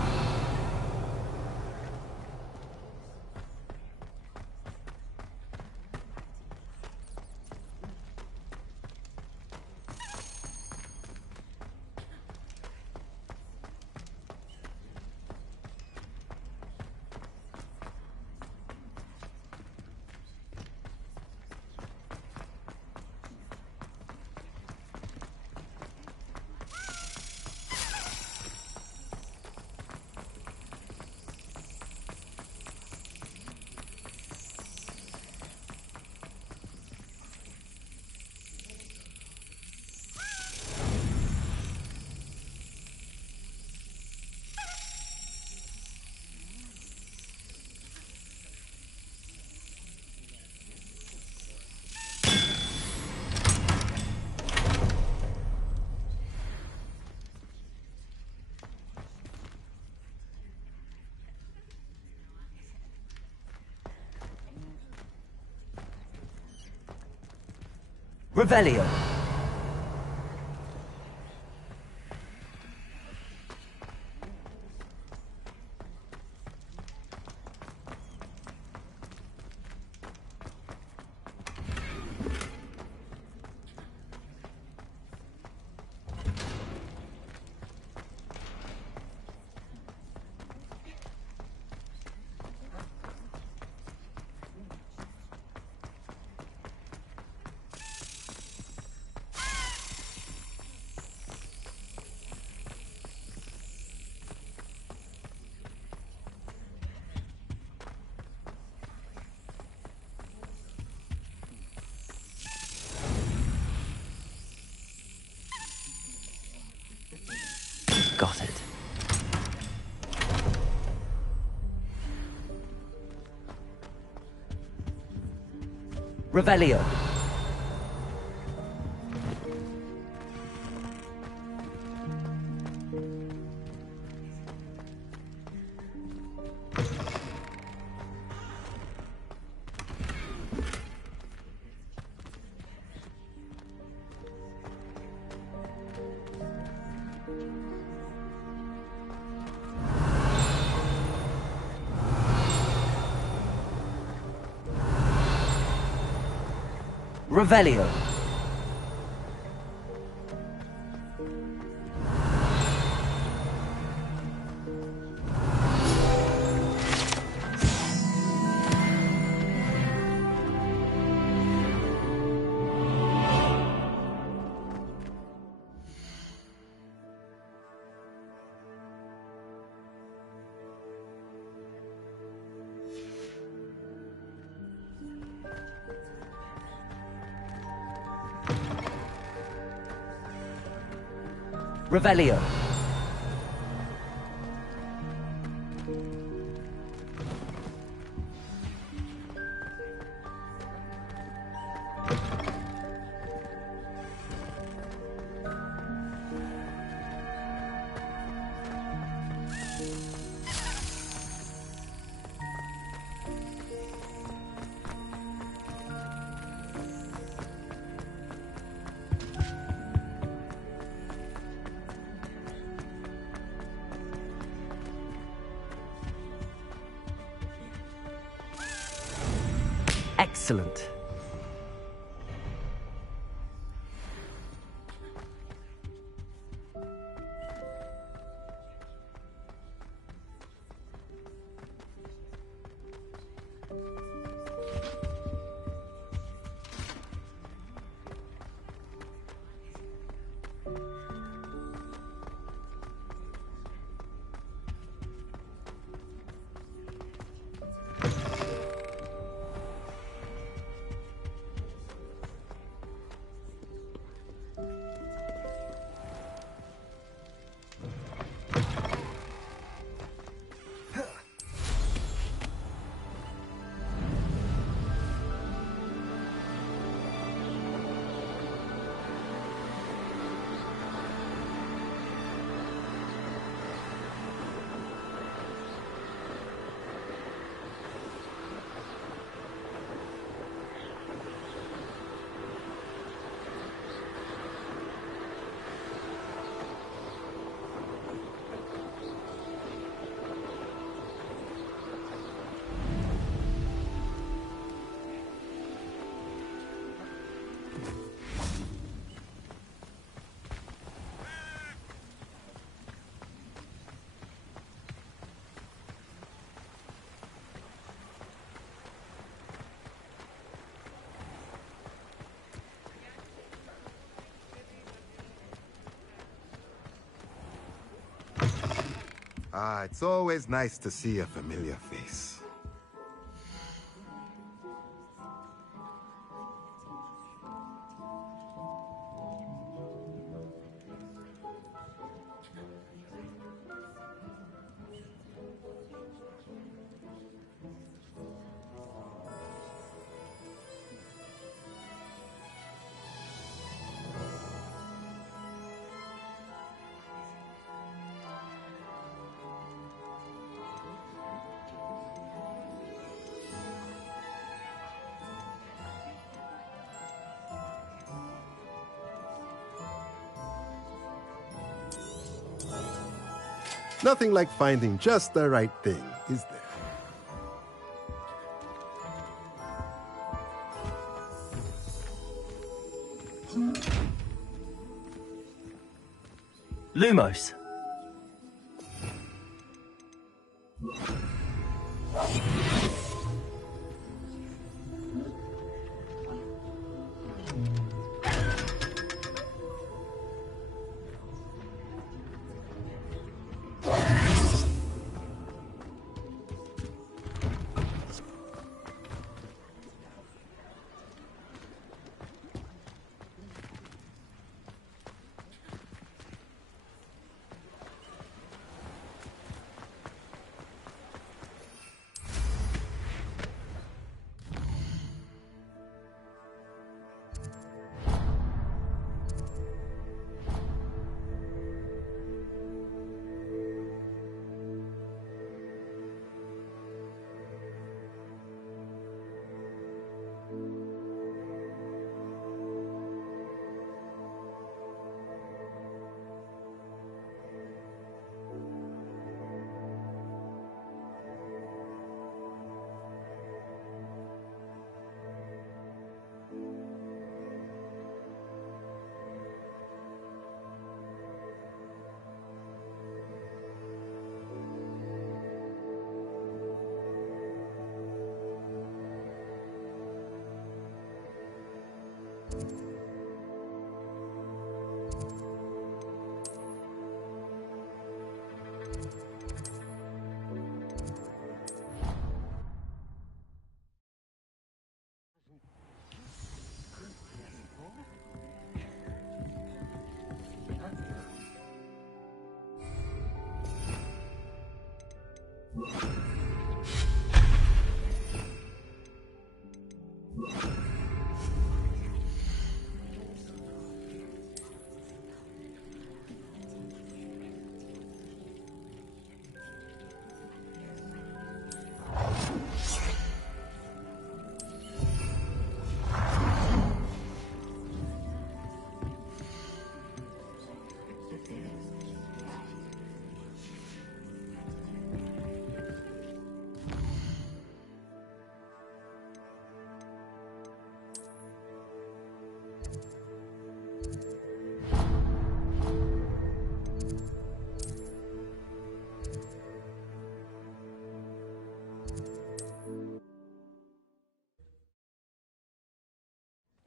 Revelio. Got it. Revelio. Revelio. Revelio. Excellent. Ah, it's always nice to see a familiar face. Nothing like finding just the right thing, is there? Lumos.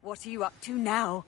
What are you up to now?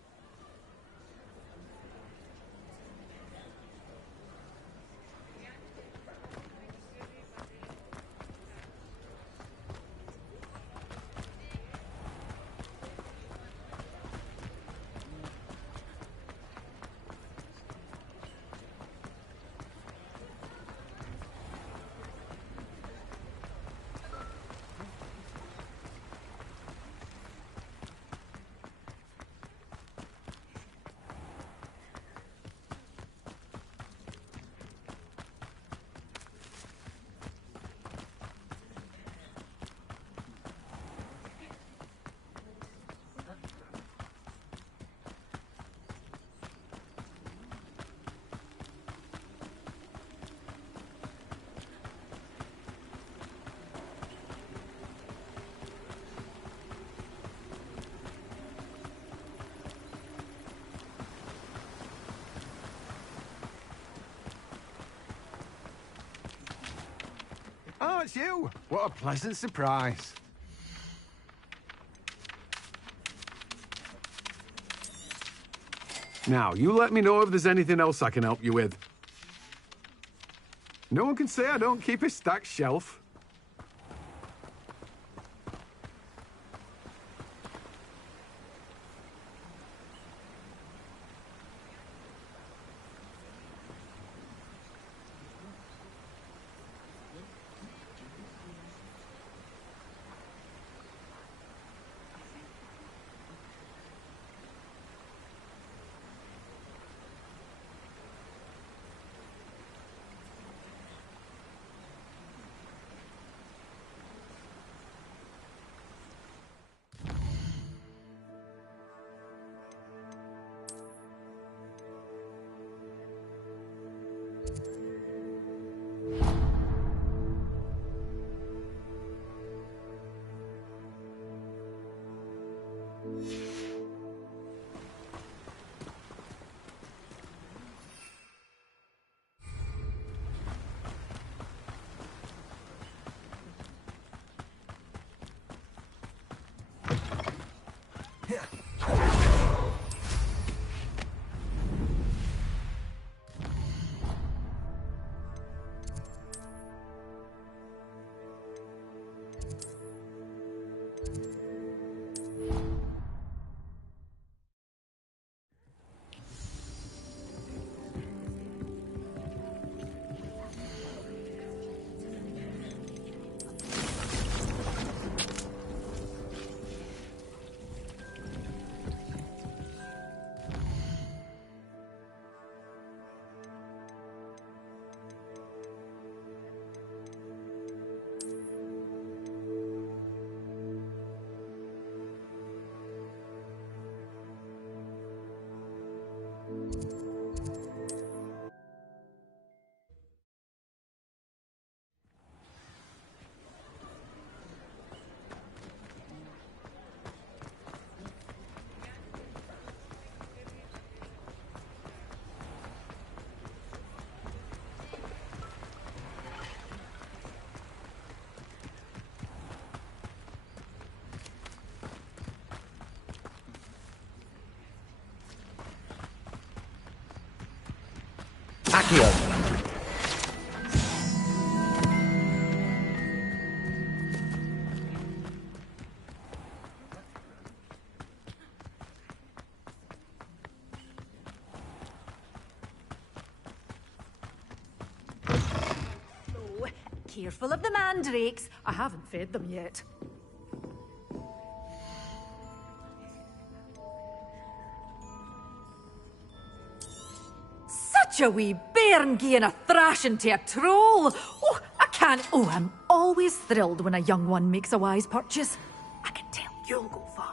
Oh, it's you! What a pleasant surprise. Now, you let me know if there's anything else I can help you with. No one can say I don't keep a stacked shelf. Accio. Oh, careful of the mandrakes. I haven't fed them yet. Such a wee bairn gieing a thrashing to a troll. Oh, I can't. Oh, I'm always thrilled when a young one makes a wise purchase. I can tell you'll go far.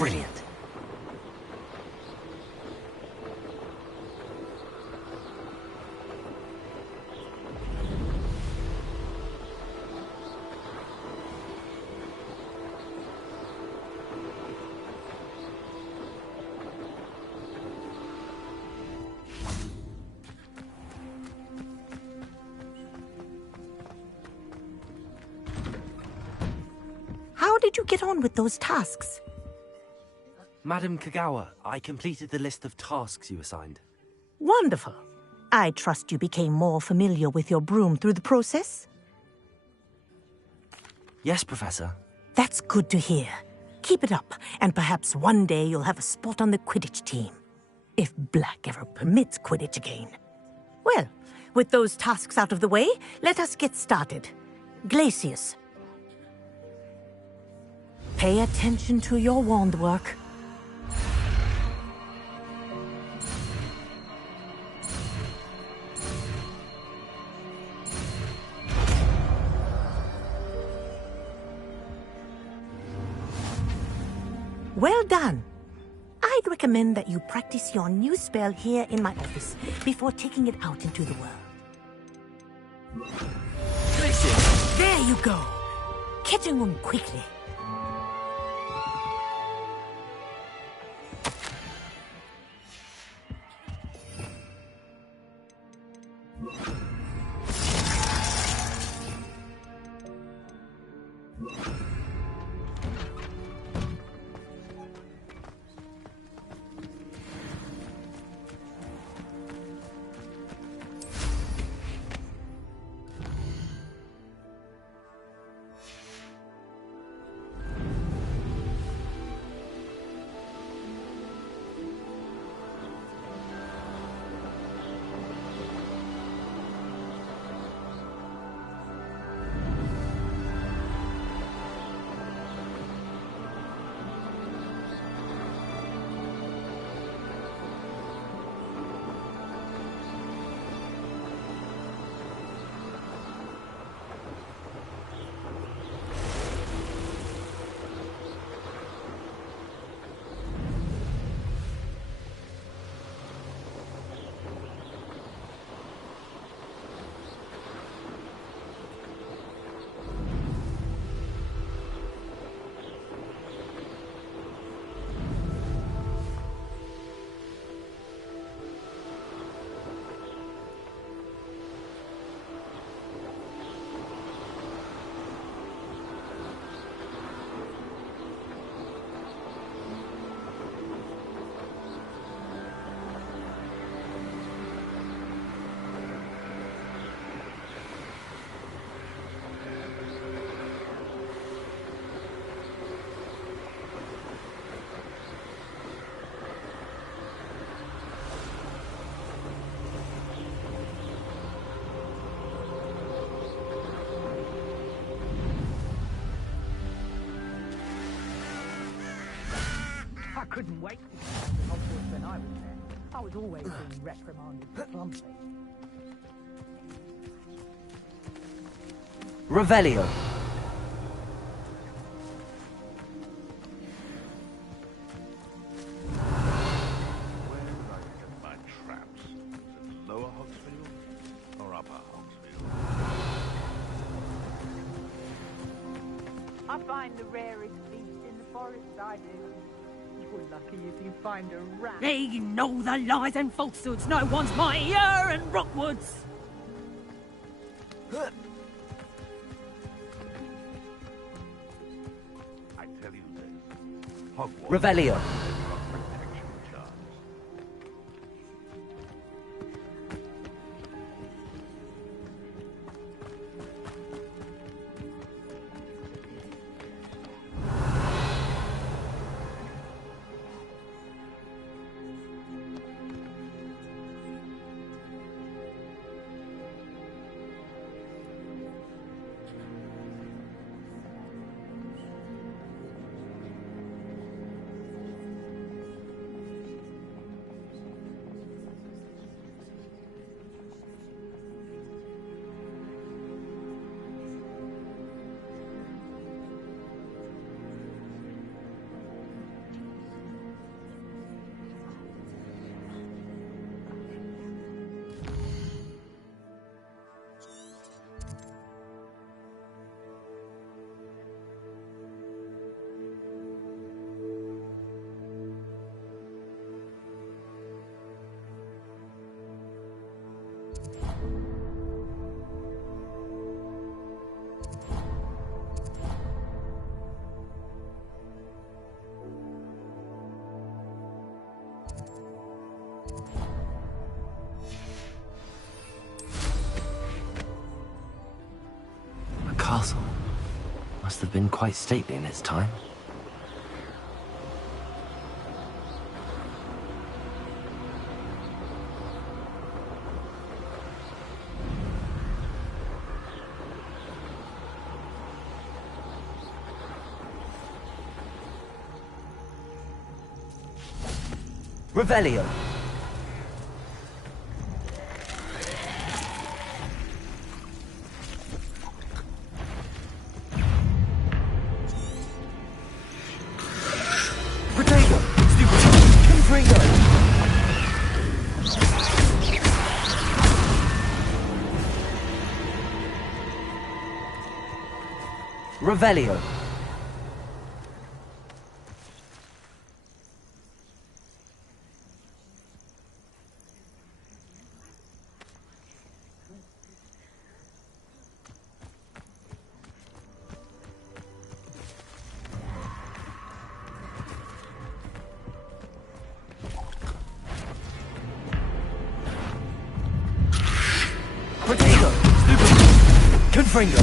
Brilliant. How did you get on with those tasks? Madam Kagawa, I completed the list of tasks you assigned. Wonderful. I trust you became more familiar with your broom through the process? Yes, Professor. That's good to hear. Keep it up, and perhaps one day you'll have a spot on the Quidditch team. If Black ever permits Quidditch again. Well, with those tasks out of the way, let us get started. Glacius. Pay attention to your wand work. Well done. I'd recommend that you practice your new spell here in my office before taking it out into the world. Listen! There you go. Catching them quickly. I couldn't wait to get to Hogwarts when I was there. I was always being reprimanded for clumsy. Revelio. Where did I get my traps? Is it Lower Hogsfield or Upper Hogsfield? I find the rarest beast in the forest, I do. You're lucky if you find a rat. They know the lies and falsehoods no one's mightier in Rockwoods. I tell you this. Hogwarts. Revelio. Protection charms. castle. Must have been quite stately in its time. Revelio. Potato. Stupid. Confringo. Revelio. Potato. Stupid. Confringo.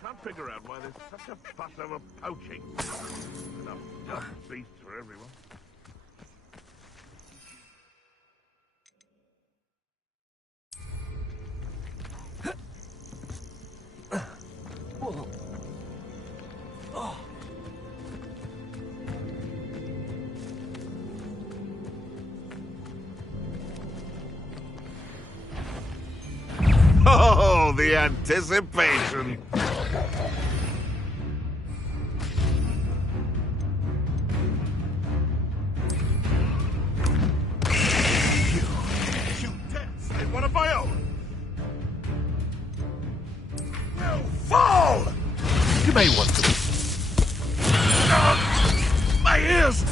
Can't figure out why there's such a fuss over poaching. Enough dumb beasts for everyone. Oh, the anticipation! You dare say one of my own! You fall! You may want to... My ears!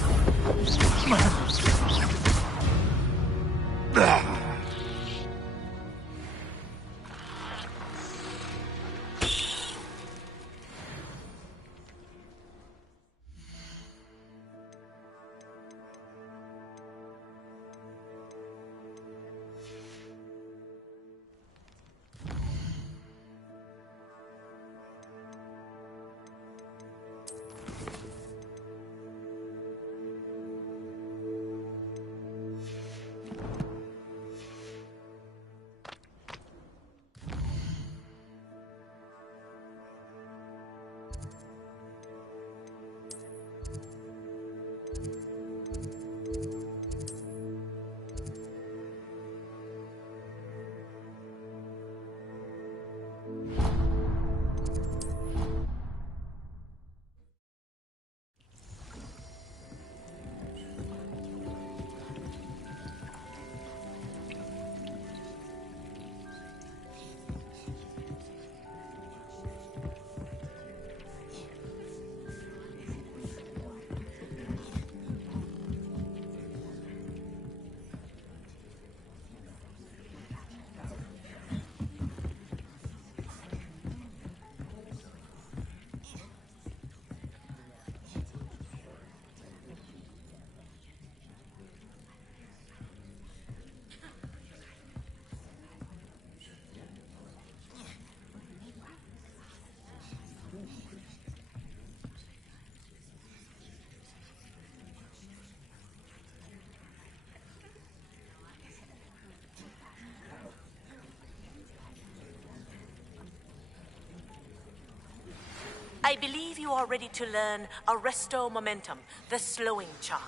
I believe you are ready to learn Arresto Momentum, the slowing charm.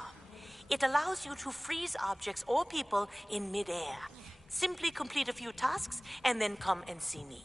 It allows you to freeze objects or people in midair. Simply complete a few tasks and then come and see me.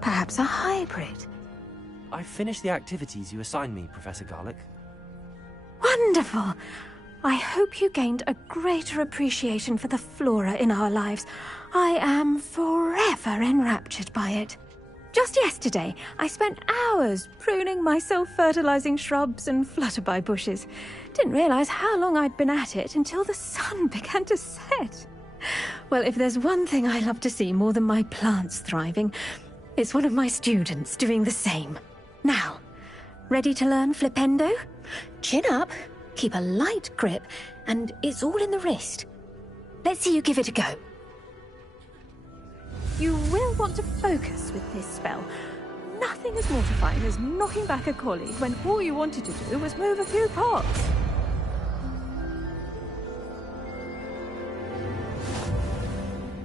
Perhaps a hybrid. I've finished the activities you assigned me, Professor Garlick. Wonderful! I hope you gained a greater appreciation for the flora in our lives. I am forever enraptured by it. Just yesterday, I spent hours pruning my self-fertilizing shrubs and flutterby bushes. Didn't realize how long I'd been at it until the sun began to set. Well, if there's one thing I love to see more than my plants thriving, it's one of my students doing the same. Now, ready to learn Flipendo? Chin up, keep a light grip, and it's all in the wrist. Let's see you give it a go. You will want to focus with this spell. Nothing as mortifying as knocking back a colleague when all you wanted to do was move a few pots.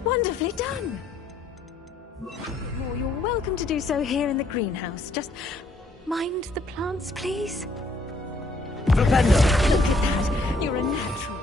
Wonderfully done. Well, you're welcome to do so here in the greenhouse. Just mind the plants, please. Flipendo! Look at that. You're a natural.